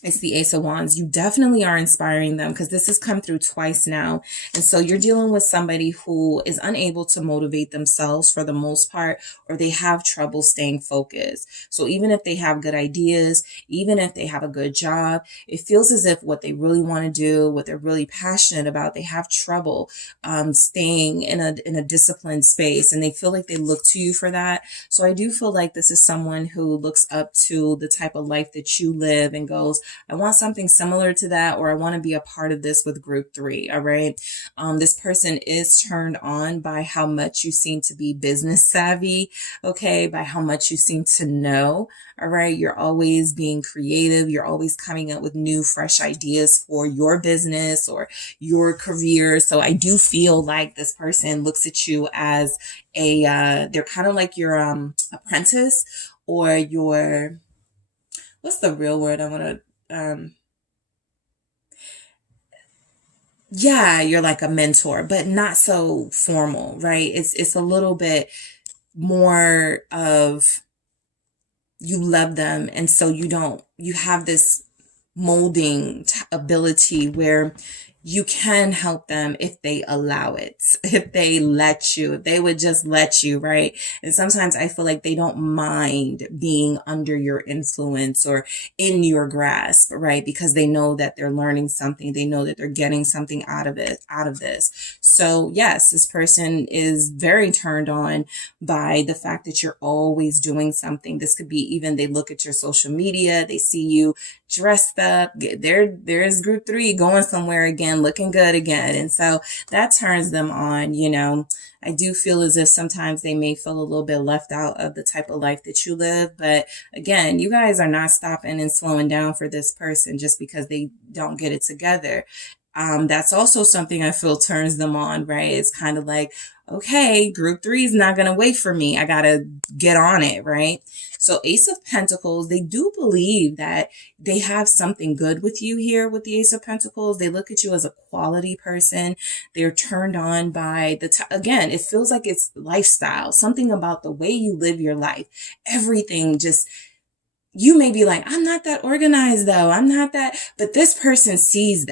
It's the Ace of Wands. You definitely are inspiring them, because this has come through twice now. And so you're dealing with somebody who is unable to motivate themselves for the most part, or they have trouble staying focused. So even if they have good ideas, even if they have a good job, it feels as if what they really want to do, what they're really passionate about, they have trouble staying in a disciplined space, and they feel like they look to you for that. So I do feel like this is someone who looks up to the type of life that you live and goes, I want something similar to that, or I want to be a part of this with group 3. All right. This person is turned on by how much you seem to be business savvy. Okay. By how much you seem to know. All right. You're always being creative. You're always coming up with new, fresh ideas for your business or your career. So I do feel like this person looks at you as they're kind of like your apprentice, or your, what's the real word I want to, yeah, you're like a mentor, but not so formal, right? It's a little bit more of, you love them, and so you have this molding ability where you can help them if they allow it, if they let you, if they would just let you, right? And sometimes I feel like they don't mind being under your influence or in your grasp, right? Because they know that they're learning something. They know that they're getting something out of this. So yes, this person is very turned on by the fact that you're always doing something. This could be even, they look at your social media, they see you dressed up, there's group 3 going somewhere again, looking good again. And so that turns them on. You know, I do feel as if sometimes they may feel a little bit left out of the type of life that you live. But again, you guys are not stopping and slowing down for this person just because they don't get it together. That's also something I feel turns them on, right? It's kind of like, okay, group 3 is not going to wait for me. I got to get on it, right? So Ace of Pentacles, they do believe that they have something good with you here with the Ace of Pentacles. They look at you as a quality person. They're turned on by again, it feels like it's lifestyle, something about the way you live your life. Everything just, you may be like, I'm not that organized though. I'm not that, but this person sees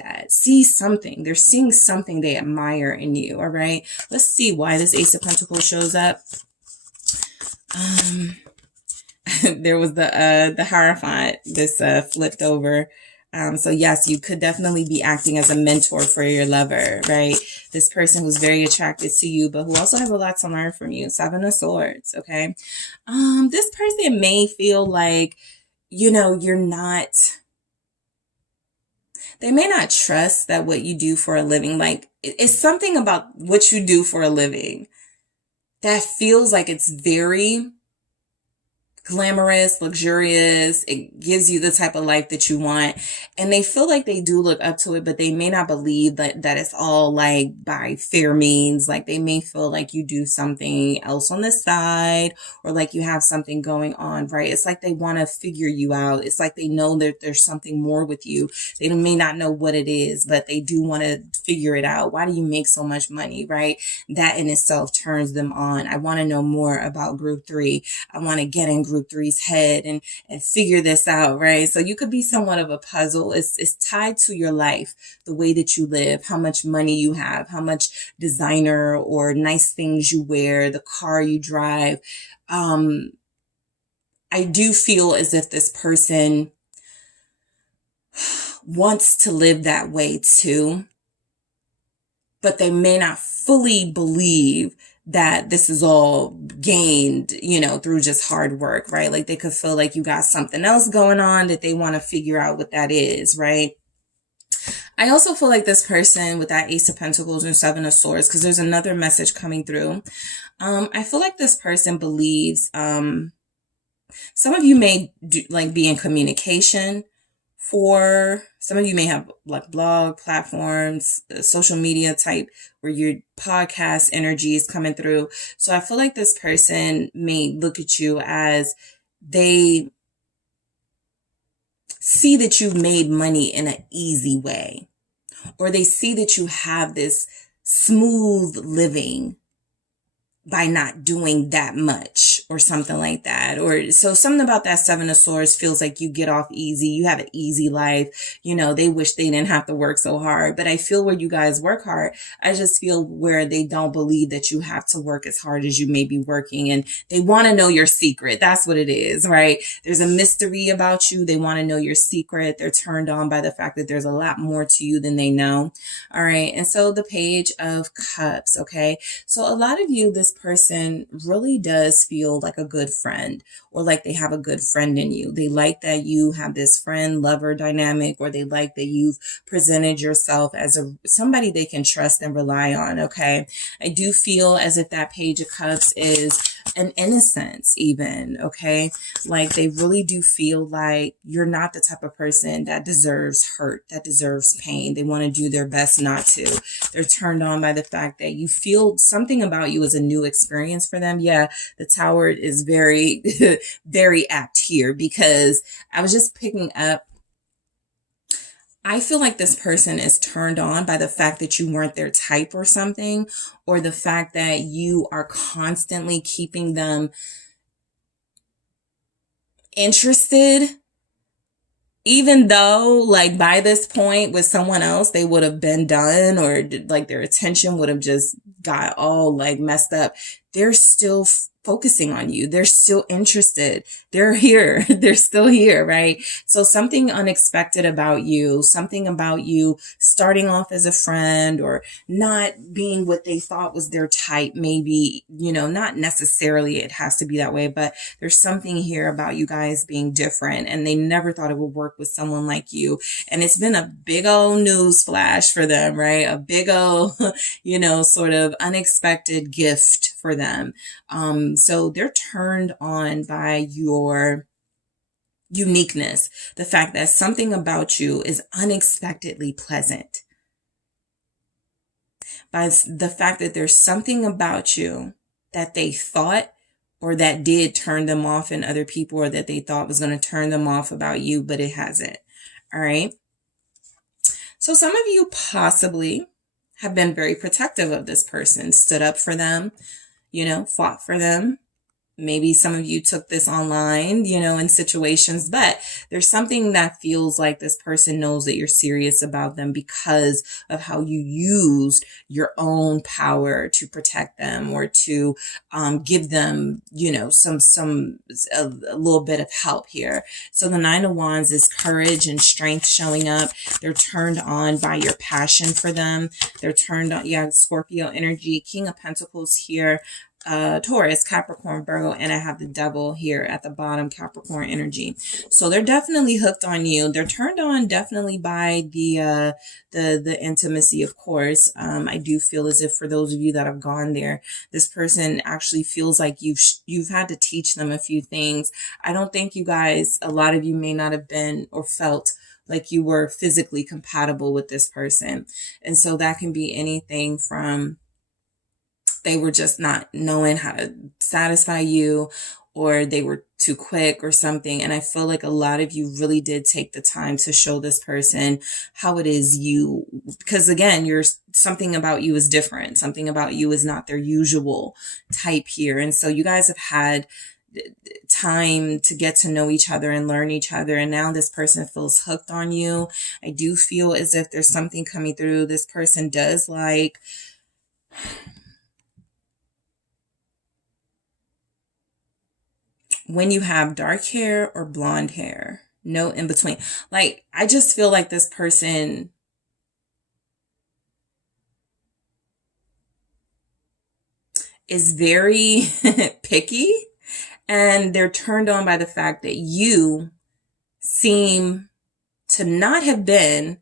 something. They're seeing something they admire in you. All right. Let's see why this Ace of Pentacles shows up. There was the Hierophant, this flipped over. So yes, you could definitely be acting as a mentor for your lover, right? This person who's very attracted to you, but who also has a lot to learn from you. 7 of Swords. Okay. This person may feel like, you know, they may not trust that what you do for a living, like it's something about what you do for a living that feels like it's very glamorous, luxurious. It gives you the type of life that you want. And they feel like they do look up to it, but they may not believe that it's all like by fair means. Like they may feel like you do something else on the side, or like you have something going on, right? It's like they want to figure you out. It's like they know that there's something more with you. They may not know what it is, but they do want to figure it out. Why do you make so much money, right? That in itself turns them on. I want to know more about group 3. I want to get in group 3's head and figure this out, right? So you could be somewhat of a puzzle. It's tied to your life, the way that you live, how much money you have, how much designer or nice things you wear, the car you drive. I do feel as if this person wants to live that way too, but they may not fully believe that this is all gained, through just hard work, right? Like they could feel like you got something else going on that they want to figure out what that is, right? I also feel like this person with that Ace of Pentacles and Seven of Swords, because there's another message coming through. I feel like this person believes, some of you may be in communication. For some of you may have like blog platforms, social media type where your podcast energy is coming through. So I feel like this person may look at you as they see that you've made money in an easy way, or they see that you have this smooth living by not doing that much or something like that. Or so something about that Seven of Swords feels like you get off easy. You have an easy life. They wish they didn't have to work so hard, but I feel where you guys work hard. I just feel where they don't believe that you have to work as hard as you may be working, and they want to know your secret. That's what it is, right? There's a mystery about you. They want to know your secret. They're turned on by the fact that there's a lot more to you than they know. All right. And so the Page of Cups. Okay. So a lot of you, this person really does feel like a good friend, or like they have a good friend in you. They like that you have this friend lover dynamic, or they like that you've presented yourself as somebody they can trust and rely on. Okay. I do feel as if that Page of Cups is an innocence even. Okay. Like they really do feel like you're not the type of person that deserves hurt, that deserves pain. They want to do their best not to. They're turned on by the fact that you feel something about you is a new experience for them. Yeah, the Tower is very, very apt here, because I was just picking up, I feel like this person is turned on by the fact that you weren't their type or something, or the fact that you are constantly keeping them interested, even though like by this point with someone else, they would have been done, or like their attention would have just got all like messed up. They're still focusing on you. They're still interested. They're here. They're still here, right? So something unexpected about you, something about you starting off as a friend or not being what they thought was their type, maybe, not necessarily it has to be that way, but there's something here about you guys being different, and they never thought it would work with someone like you. And it's been a big old news flash for them, right? A big old, sort of unexpected gift for them. So they're turned on by your uniqueness, the fact that something about you is unexpectedly pleasant, by the fact that there's something about you that they thought or that did turn them off in other people, or that they thought was going to turn them off about you, but it hasn't. All right. So some of you possibly have been very protective of this person, stood up for them, fought for them. Maybe some of you took this online, in situations, but there's something that feels like this person knows that you're serious about them because of how you used your own power to protect them, or to give them, a little bit of help here. So the Nine of Wands is courage and strength showing up. They're turned on by your passion for them. They're turned on, Scorpio energy, King of Pentacles here. Taurus, Capricorn, Virgo, and I have the Devil here at the bottom, Capricorn energy. So they're definitely hooked on you. They're turned on definitely by the intimacy, of course. I do feel as if for those of you that have gone there, this person actually feels like you've had to teach them a few things. I don't think you guys, a lot of you may not have been or felt like you were physically compatible with this person. And so that can be anything from they were just not knowing how to satisfy you, or they were too quick or something. And I feel like a lot of you really did take the time to show this person how it is because again, something about you is different. Something about you is not their usual type here. And so you guys have had time to get to know each other and learn each other. And now this person feels hooked on you. I do feel as if there's something coming through. This person does like, when you have dark hair or blonde hair, no in between. Like, I just feel like this person is very picky, and they're turned on by the fact that you seem to not have been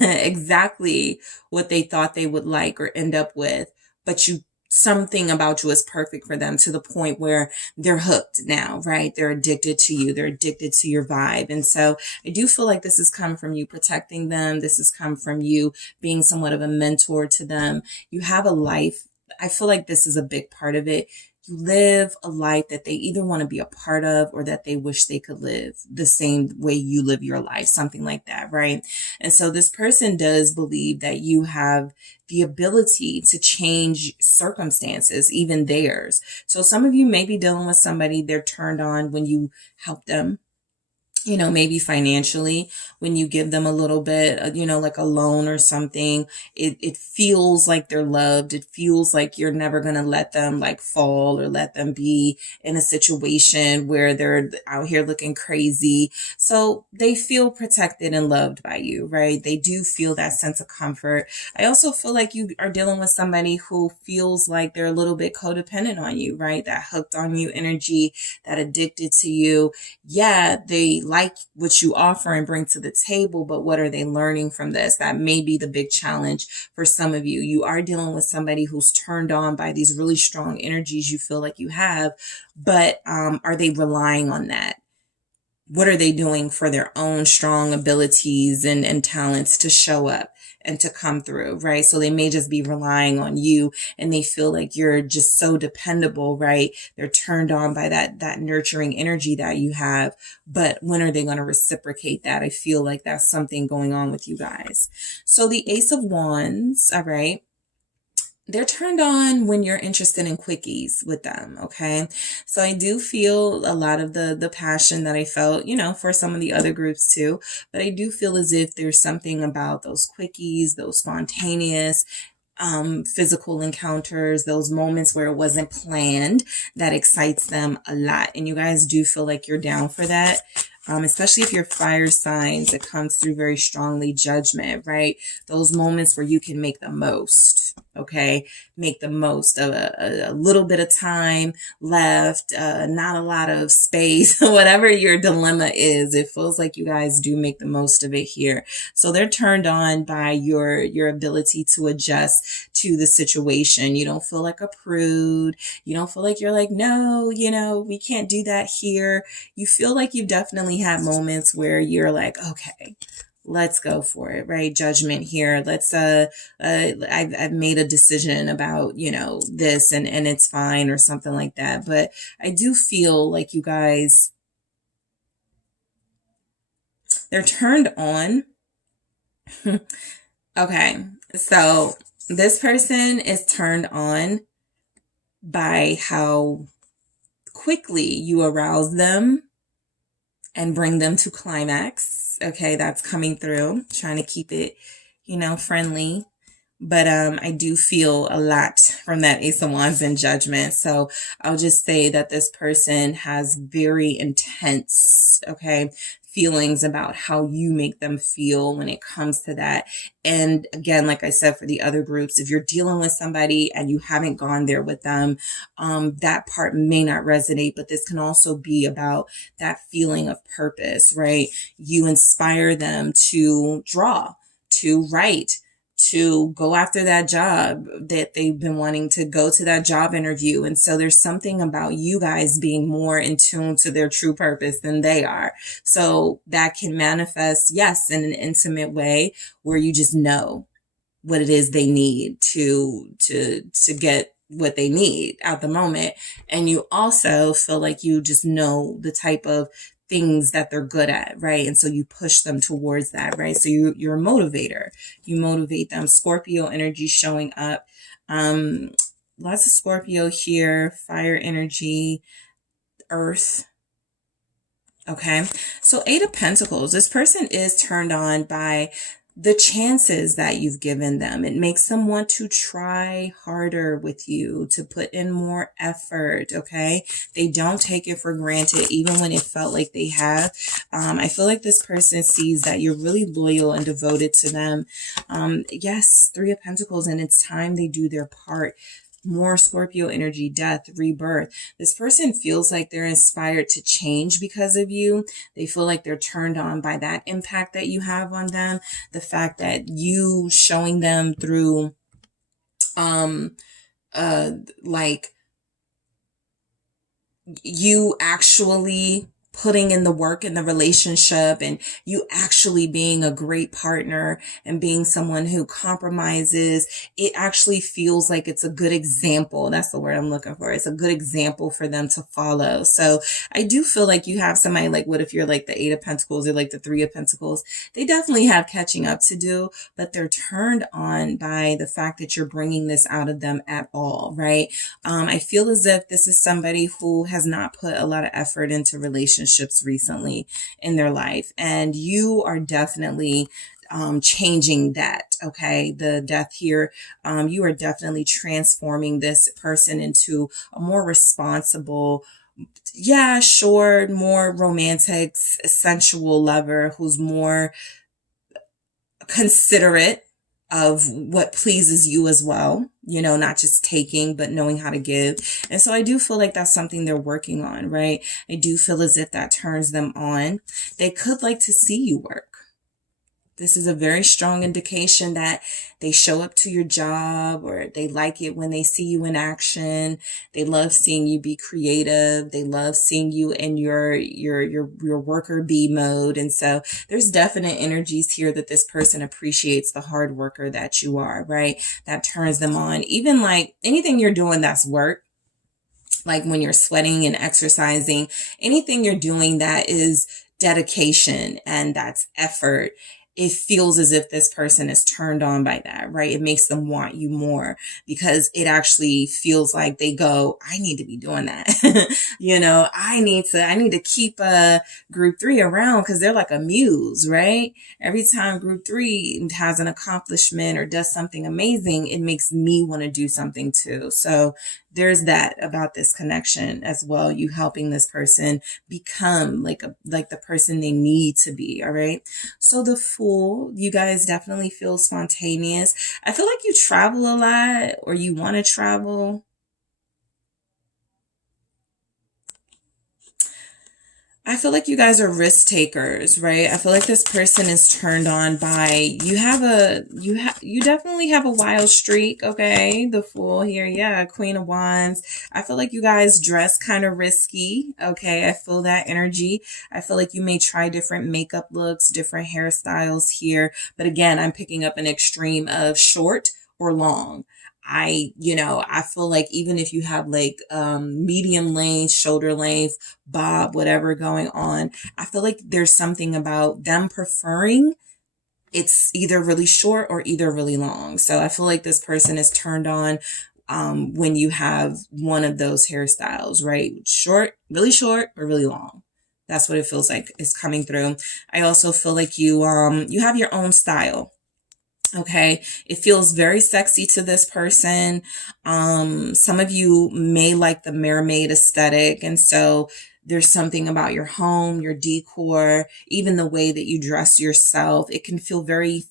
exactly what they thought they would like or end up with, but something about you is perfect for them to the point where they're hooked now, right? They're addicted to you. They're addicted to your vibe. And so I do feel like this has come from you protecting them. This has come from you being somewhat of a mentor to them. You have a life. I feel like this is a big part of it. You live a life that they either want to be a part of or that they wish they could live the same way you live your life, something like that, right? And so this person does believe that you have the ability to change circumstances, even theirs. So some of you may be dealing with somebody they're turned on when you help them, maybe financially, when you give them a little bit, like a loan or something, it feels like they're loved. It feels like you're never going to let them like fall or let them be in a situation where they're out here looking crazy. So they feel protected and loved by you, right? They do feel that sense of comfort. I also feel like you are dealing with somebody who feels like they're a little bit codependent on you, right? That hooked on you energy, that addicted to you. Yeah, they like what you offer and bring to the table, but what are they learning from this? That may be the big challenge for some of you. You are dealing with somebody who's turned on by these really strong energies you feel like you have, but are they relying on that? What are they doing for their own strong abilities and talents to show up and to come through, right? So they may just be relying on you and they feel like you're just so dependable, right? They're turned on by that nurturing energy that you have. But when are they going to reciprocate that? I feel like that's something going on with you guys. So the Ace of Wands, all right. They're turned on when you're interested in quickies with them, okay? So I do feel a lot of the passion that I felt, for some of the other groups too, but I do feel as if there's something about those quickies, those spontaneous, physical encounters, those moments where it wasn't planned, that excites them a lot. And you guys do feel like you're down for that. Especially if you're fire signs, it comes through very strongly. Judgment, right? Those moments where you can make the most, okay? Make the most of a little bit of time left, not a lot of space, whatever your dilemma is. It feels like you guys do make the most of it here. So they're turned on by your ability to adjust to the situation. You don't feel like a prude. You don't feel like you're like, no, we can't do that here. You feel like you've definitely had moments where you're like, okay, let's go for it, right? Judgment here. Let's, I've made a decision about, this and it's fine or something like that. But I do feel like you guys, they're turned on. Okay. So this person is turned on by how quickly you arouse them and bring them to climax. Okay, that's coming through. Trying to keep it, friendly. But I do feel a lot from that Ace of Wands and Judgment. So I'll just say that this person has very intense, feelings about how you make them feel when it comes to that. And again, like I said, for the other groups, if you're dealing with somebody and you haven't gone there with them, that part may not resonate, but this can also be about that feeling of purpose, right? You inspire them to draw, to write, to go after that job that they've been wanting to go to that job interview. And so there's something about you guys being more in tune to their true purpose than they are. So that can manifest, yes, in an intimate way where you just know what it is they need to get what they need at the moment. And you also feel like you just know the type of things that they're good at, right? And so you push them towards that, right? So you're a motivator. You motivate them. Scorpio energy showing up. Lots of Scorpio here. Fire energy, earth. Okay. So 8 of Pentacles. This person is turned on by the chances that you've given them. It makes them want to try harder with you, to put in more effort, okay? They don't take it for granted, even when it felt like they have. I feel like this person sees that you're really loyal and devoted to them. Yes, 3 of Pentacles, and it's time they do their part. More Scorpio energy, death, rebirth. This person feels like they're inspired to change because of you. They feel like they're turned on by that impact that you have on them. The fact that you showing them through, like you actually putting in the work in the relationship, and you actually being a great partner and being someone who compromises. It actually feels like it's a good example. That's the word I'm looking for. It's a good example for them to follow. So I do feel like you have somebody like, what if you're like the Eight of Pentacles or like the Three of Pentacles? They definitely have catching up to do, but they're turned on by the fact that you're bringing this out of them at all, right? I feel as if this is somebody who has not put a lot of effort into relationships recently in their life, and you are definitely changing that. Okay, the death here, you are definitely transforming this person into a more responsible, yeah, sure, more romantic, sensual lover who's more considerate of what pleases you as well, you know, not just taking, but knowing how to give. And so I do feel like that's something they're working on, right? I do feel as if that turns them on. They could like to see you work. This is a very strong indication that they show up to your job, or they like it when they see you in action. They love seeing you be creative. They love seeing you in your worker bee mode. And so there's definite energies here that this person appreciates the hard worker that you are, right? That turns them on. Even like anything you're doing that's work, like when you're sweating and exercising, anything you're doing that is dedication and that's effort, it feels as if this person is turned on by that, right? It makes them want you more because it actually feels like they go, I need to be doing that. You know, I need to keep group 3 around because they're like a muse, right? Every time group 3 has an accomplishment or does something amazing, it makes me want to do something too. So there's that about this connection as well. You helping this person become like the person they need to be. All right. So the Fool, you guys definitely feel spontaneous. I feel like you travel a lot, or you want to travel. I feel like you guys are risk takers, right? I feel like this person is turned on by, you definitely have a wild streak, okay? The Fool here, yeah, Queen of Wands. I feel like you guys dress kind of risky, okay? I feel that energy. I feel like you may try different makeup looks, different hairstyles here. But again, I'm picking up an extreme of short or long. I feel like even if you have like medium length, shoulder length, bob, whatever going on, I feel like there's something about them preferring it's either really short or either really long. So I feel like this person is turned on when you have one of those hairstyles, right? Short, or really long. That's what it feels like is coming through. I also feel like you have your own style. Okay. It feels very sexy to this person. Some of you may like the mermaid aesthetic. And so there's something about your home, your decor, even the way that you dress yourself. It can feel very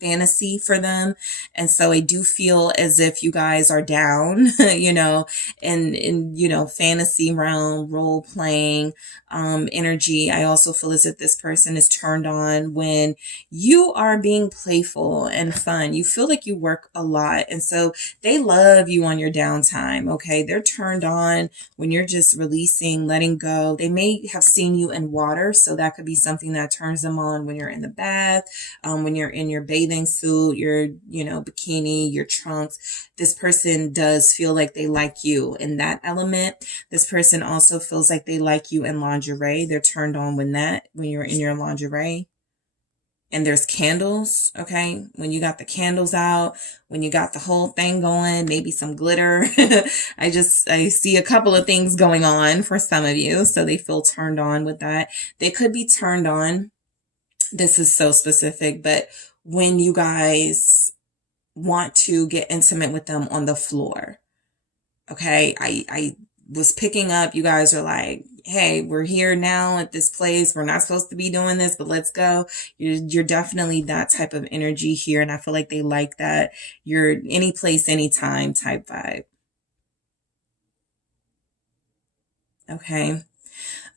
fantasy for them. And so I do feel as if you guys are down, in fantasy realm, role playing, energy. I also feel as if this person is turned on when you are being playful and fun. You feel like you work a lot. And so they love you on your downtime. Okay. They're turned on when you're just releasing, letting go. They may have seen you in water. So that could be something that turns them on when you're in the bath, when you're in your bathing suit, your, bikini, your trunks. This person does feel like they like you in that element. This person also feels like they like you in lingerie. They're turned on when you're in your lingerie. And there's candles, okay? When you got the candles out, when you got the whole thing going, maybe some glitter. I see a couple of things going on for some of you. So they feel turned on with that. They could be turned on. This is so specific, but when you guys want to get intimate with them on the floor, okay? I was picking up, you guys are like, hey, we're here now at this place. We're not supposed to be doing this, but let's go. You're definitely that type of energy here. And I feel like they like that. You're any place, anytime type vibe. Okay.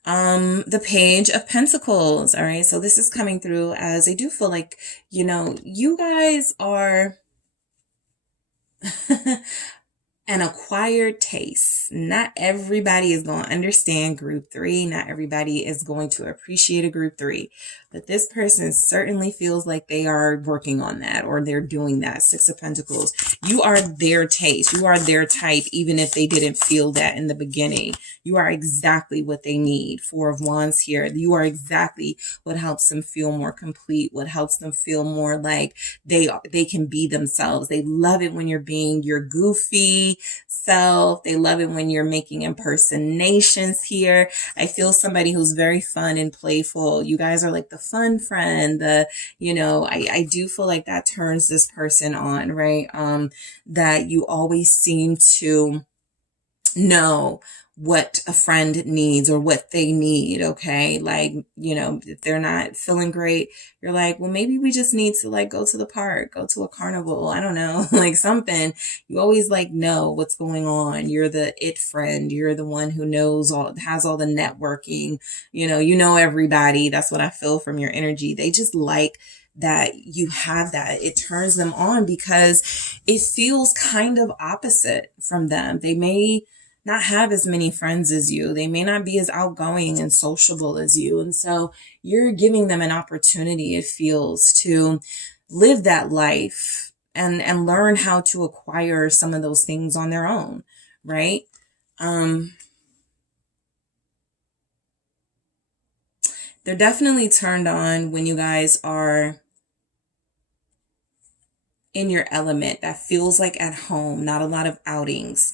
The Page of Pentacles. All right. So this is coming through as I do feel like, you guys are an acquired taste. Not everybody is going to understand group 3. Not everybody is going to appreciate a group 3. But this person certainly feels like they are working on that, or they're doing that. 6 of Pentacles. You are their taste. You are their type, even if they didn't feel that in the beginning. You are exactly what they need. 4 of Wands here. You are exactly what helps them feel more complete, what helps them feel more like they can be themselves. They love it when you're being your goofy self. They love it when you're making impersonations here. I feel somebody who's very fun and playful. You guys are like the fun friend. I do feel like that turns this person on, right? That you always seem to know what a friend needs or what they need. Okay. Like, if they're not feeling great, you're like, well, maybe we just need to like go to the park, go to a carnival. I don't know, like something. You always like know what's going on. You're the it friend. You're the one who has all the networking, you know everybody. That's what I feel from your energy. They just like that you have that. It turns them on because it feels kind of opposite from them. They may not have as many friends as you. They may not be as outgoing and sociable as you. And so you're giving them an opportunity, it feels, to live that life and learn how to acquire some of those things on their own, right? They're definitely turned on when you guys are in your element. That feels like at home, not a lot of outings,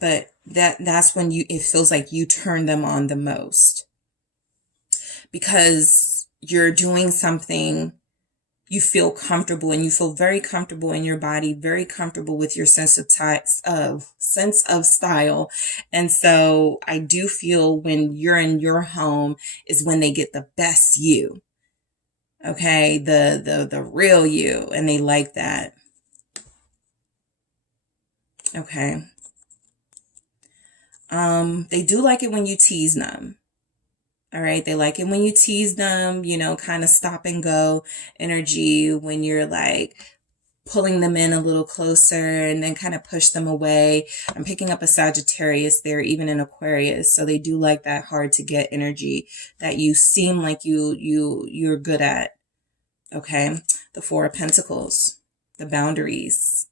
but that's when it feels like you turn them on the most, because you're doing something you feel comfortable, and you feel very comfortable in your body, very comfortable with your sense of style. And so I do feel when you're in your home is when they get the best you. Okay, the real you, and they like that. Okay. They do like it when you tease them. All right. They like it when you tease them, kind of stop and go energy, when you're like pulling them in a little closer and then kind of push them away. I'm picking up a Sagittarius there, even in Aquarius. So they do like that hard to get energy that you seem like you're good at. Okay. The 4 of Pentacles, the boundaries.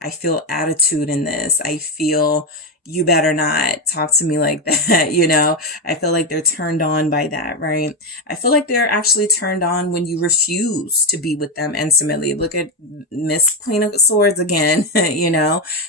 I feel attitude in this. I feel you better not talk to me like that. I feel like they're turned on by that, right? I feel like they're actually turned on when you refuse to be with them intimately. Look at Miss Queen of Swords again,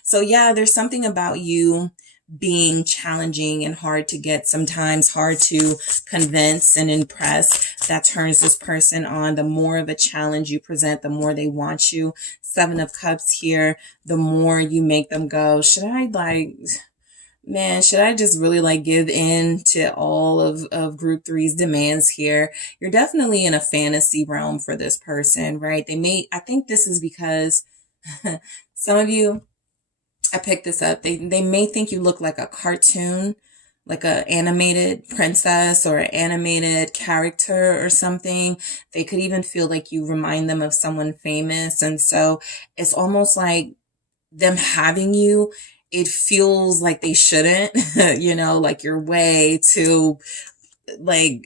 So yeah, there's something about you being challenging and hard to get, sometimes hard to convince and impress, that turns this person on. The more of a challenge you present, the more they want you. 7 of Cups here, the more you make them go, should I just really give in to all of group 3's demands here? You're definitely in a fantasy realm for this person, right? I think this is because some of you, I picked this up. They may think you look like a cartoon, like an animated princess or an animated character or something. They could even feel like you remind them of someone famous. And so it's almost like them having you, it feels like they shouldn't, like you're way too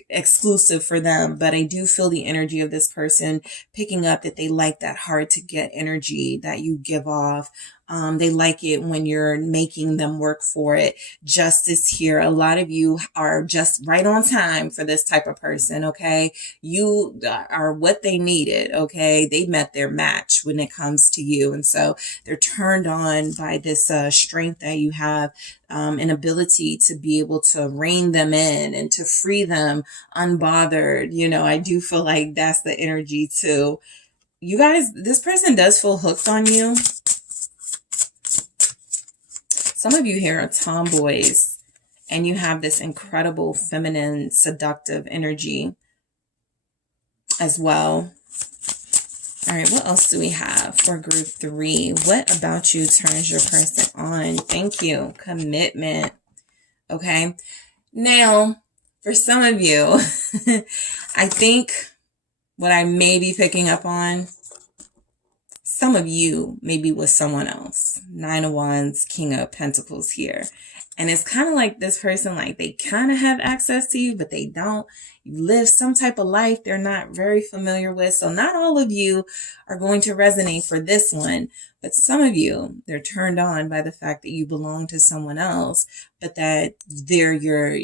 exclusive for them. But I do feel the energy of this person picking up that they like that hard to get energy that you give off. They like it when you're making them work for it. Justice here. A lot of you are just right on time for this type of person. Okay. You are what they needed. Okay. They met their match when it comes to you. And so they're turned on by this strength that you have, an ability to be able to rein them in and to free them unbothered. I do feel like that's the energy too. You guys, this person does feel hooked on you. Some of you here are tomboys and you have this incredible feminine, seductive energy as well. All right, what else do we have for group 3? What about you turns your person on? Thank you. Commitment. Okay. Now, for some of you, I think what I may be picking up on, some of you may be with someone else. 9 of Wands, King of Pentacles here. And it's kind of like this person, like they kind of have access to you, but they don't. You live some type of life they're not very familiar with. So not all of you are going to resonate for this one, but some of you, they're turned on by the fact that you belong to someone else, but that they're your,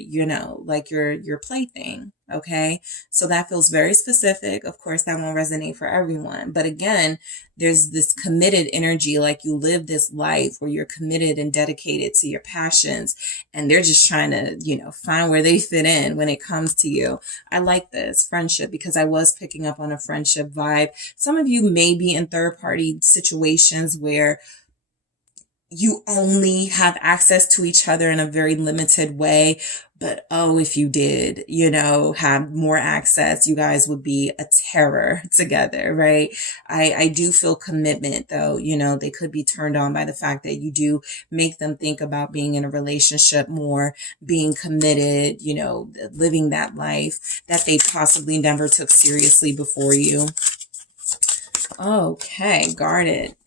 like your plaything. Okay. So that feels very specific. Of course, that won't resonate for everyone. But again, there's this committed energy, like you live this life where you're committed and dedicated to your passions, and they're just trying to, find where they fit in when it comes to you. I like this friendship because I was picking up on a friendship vibe. Some of you may be in third party situations where you only have access to each other in a very limited way. But if you did, have more access, you guys would be a terror together, right? I do feel commitment though, they could be turned on by the fact that you do make them think about being in a relationship more, being committed, living that life that they possibly never took seriously before you. Okay, guarded.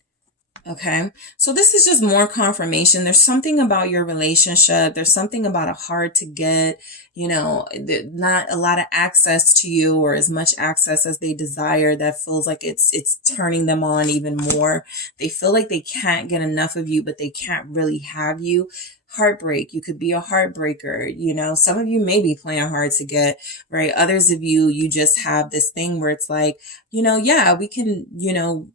Okay, so this is just more confirmation. There's something about your relationship. There's something about it hard to get, not a lot of access to you or as much access as they desire. That feels like it's turning them on even more. They feel like they can't get enough of you, but they can't really have you. Heartbreak. You could be a heartbreaker. Some of you may be playing hard to get, right? Others of you just have this thing where it's like, yeah, we can,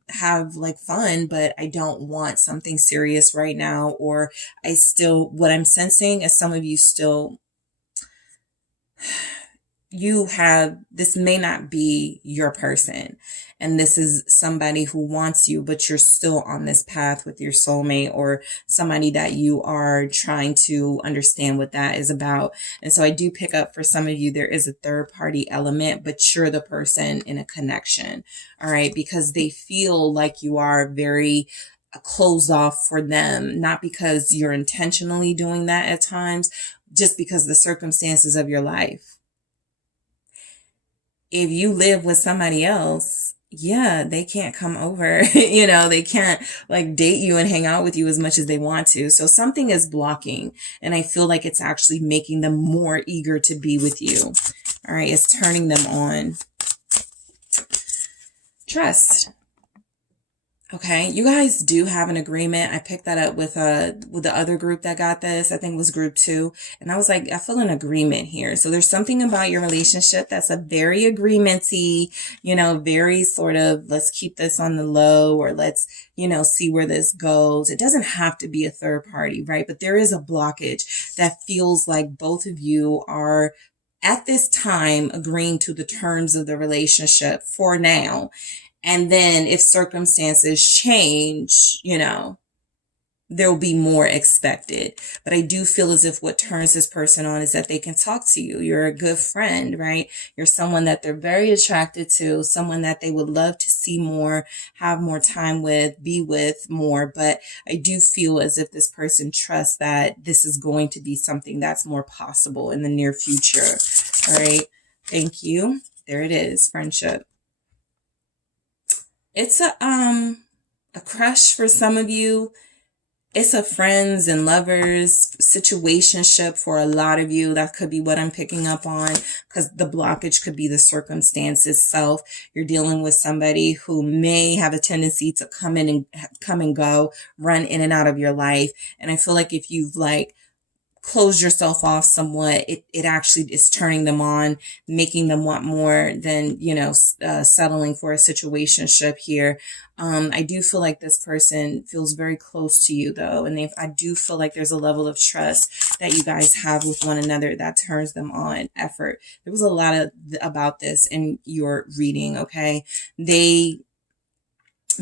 have like fun, but I don't want something serious right now. Or what I'm sensing is some of you still, this may not be your person. And this is somebody who wants you, but you're still on this path with your soulmate or somebody that you are trying to understand what that is about. And so I do pick up for some of you, there is a third party element, but you're the person in a connection. All right. Because they feel like you are very closed off for them, not because you're intentionally doing that at times, just because the circumstances of your life. If you live with somebody else, yeah, they can't come over, they can't like date you and hang out with you as much as they want to. So something is blocking, and I feel like it's actually making them more eager to be with you. All right. It's turning them on. Trust. Okay, you guys do have an agreement. I picked that up with the other group that got this. I think it was group 2. And I was like, I feel an agreement here. So there's something about your relationship that's a very agreementy, very sort of, let's keep this on the low, or let's, see where this goes. It doesn't have to be a third party, right? But there is a blockage that feels like both of you are at this time agreeing to the terms of the relationship for now. And then if circumstances change, there'll be more expected. But I do feel as if what turns this person on is that they can talk to you. You're a good friend, right? You're someone that they're very attracted to, someone that they would love to see more, have more time with, be with more. But I do feel as if this person trusts that this is going to be something that's more possible in the near future. All right. Thank you. There it is. Friendship. It's a crush for some of you. It's a friends and lovers situationship for a lot of you. That could be what I'm picking up on, because the blockage could be the circumstance itself. You're dealing with somebody who may have a tendency to come and go, run in and out of your life. And I feel like if you've close yourself off somewhat, it actually is turning them on, making them want more than, settling for a situationship here. I do feel like this person feels very close to you though. And I do feel like there's a level of trust that you guys have with one another that turns them on. Effort. There was a lot about this in your reading. Okay. They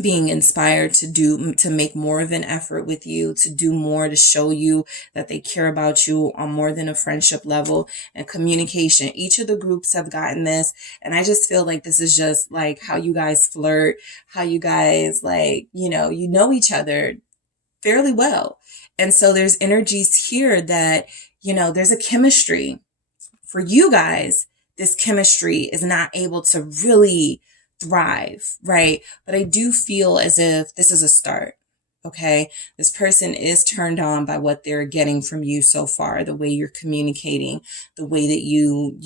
being inspired to make more of an effort with you, to do more, to show you that they care about you on more than a friendship level. And communication. Each of the groups have gotten this. And I just feel like this is just like how you guys flirt, how you guys you know each other fairly well. And so there's energies here that there's a chemistry. For you guys, this chemistry is not able to really thrive, right? But I do feel as if this is a start. Okay. This person is turned on by what they're getting from you so far, the way you're communicating, the way that you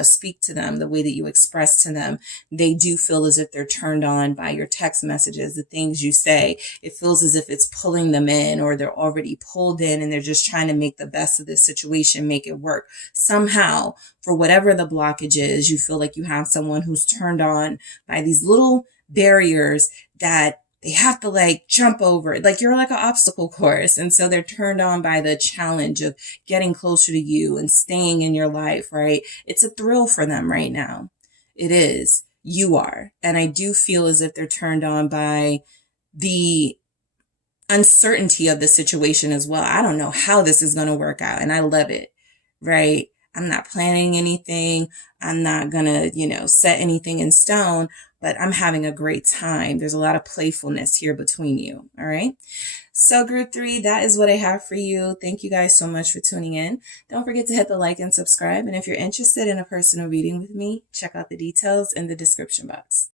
speak to them, the way that you express to them. They do feel as if they're turned on by your text messages, the things you say. It feels as if it's pulling them in, or they're already pulled in and they're just trying to make the best of this situation, make it work. Somehow, for whatever the blockage is, you feel like you have someone who's turned on by these little barriers that they have to like jump over. Like you're like an obstacle course. And so they're turned on by the challenge of getting closer to you and staying in your life, right? It's a thrill for them right now. It is. You are. And I do feel as if they're turned on by the uncertainty of the situation as well. I don't know how this is going to work out, and I love it, right? I'm not planning anything. I'm not going to, set anything in stone, but I'm having a great time. There's a lot of playfulness here between you. All right. So group 3, that is what I have for you. Thank you guys so much for tuning in. Don't forget to hit the like and subscribe. And if you're interested in a personal reading with me, check out the details in the description box.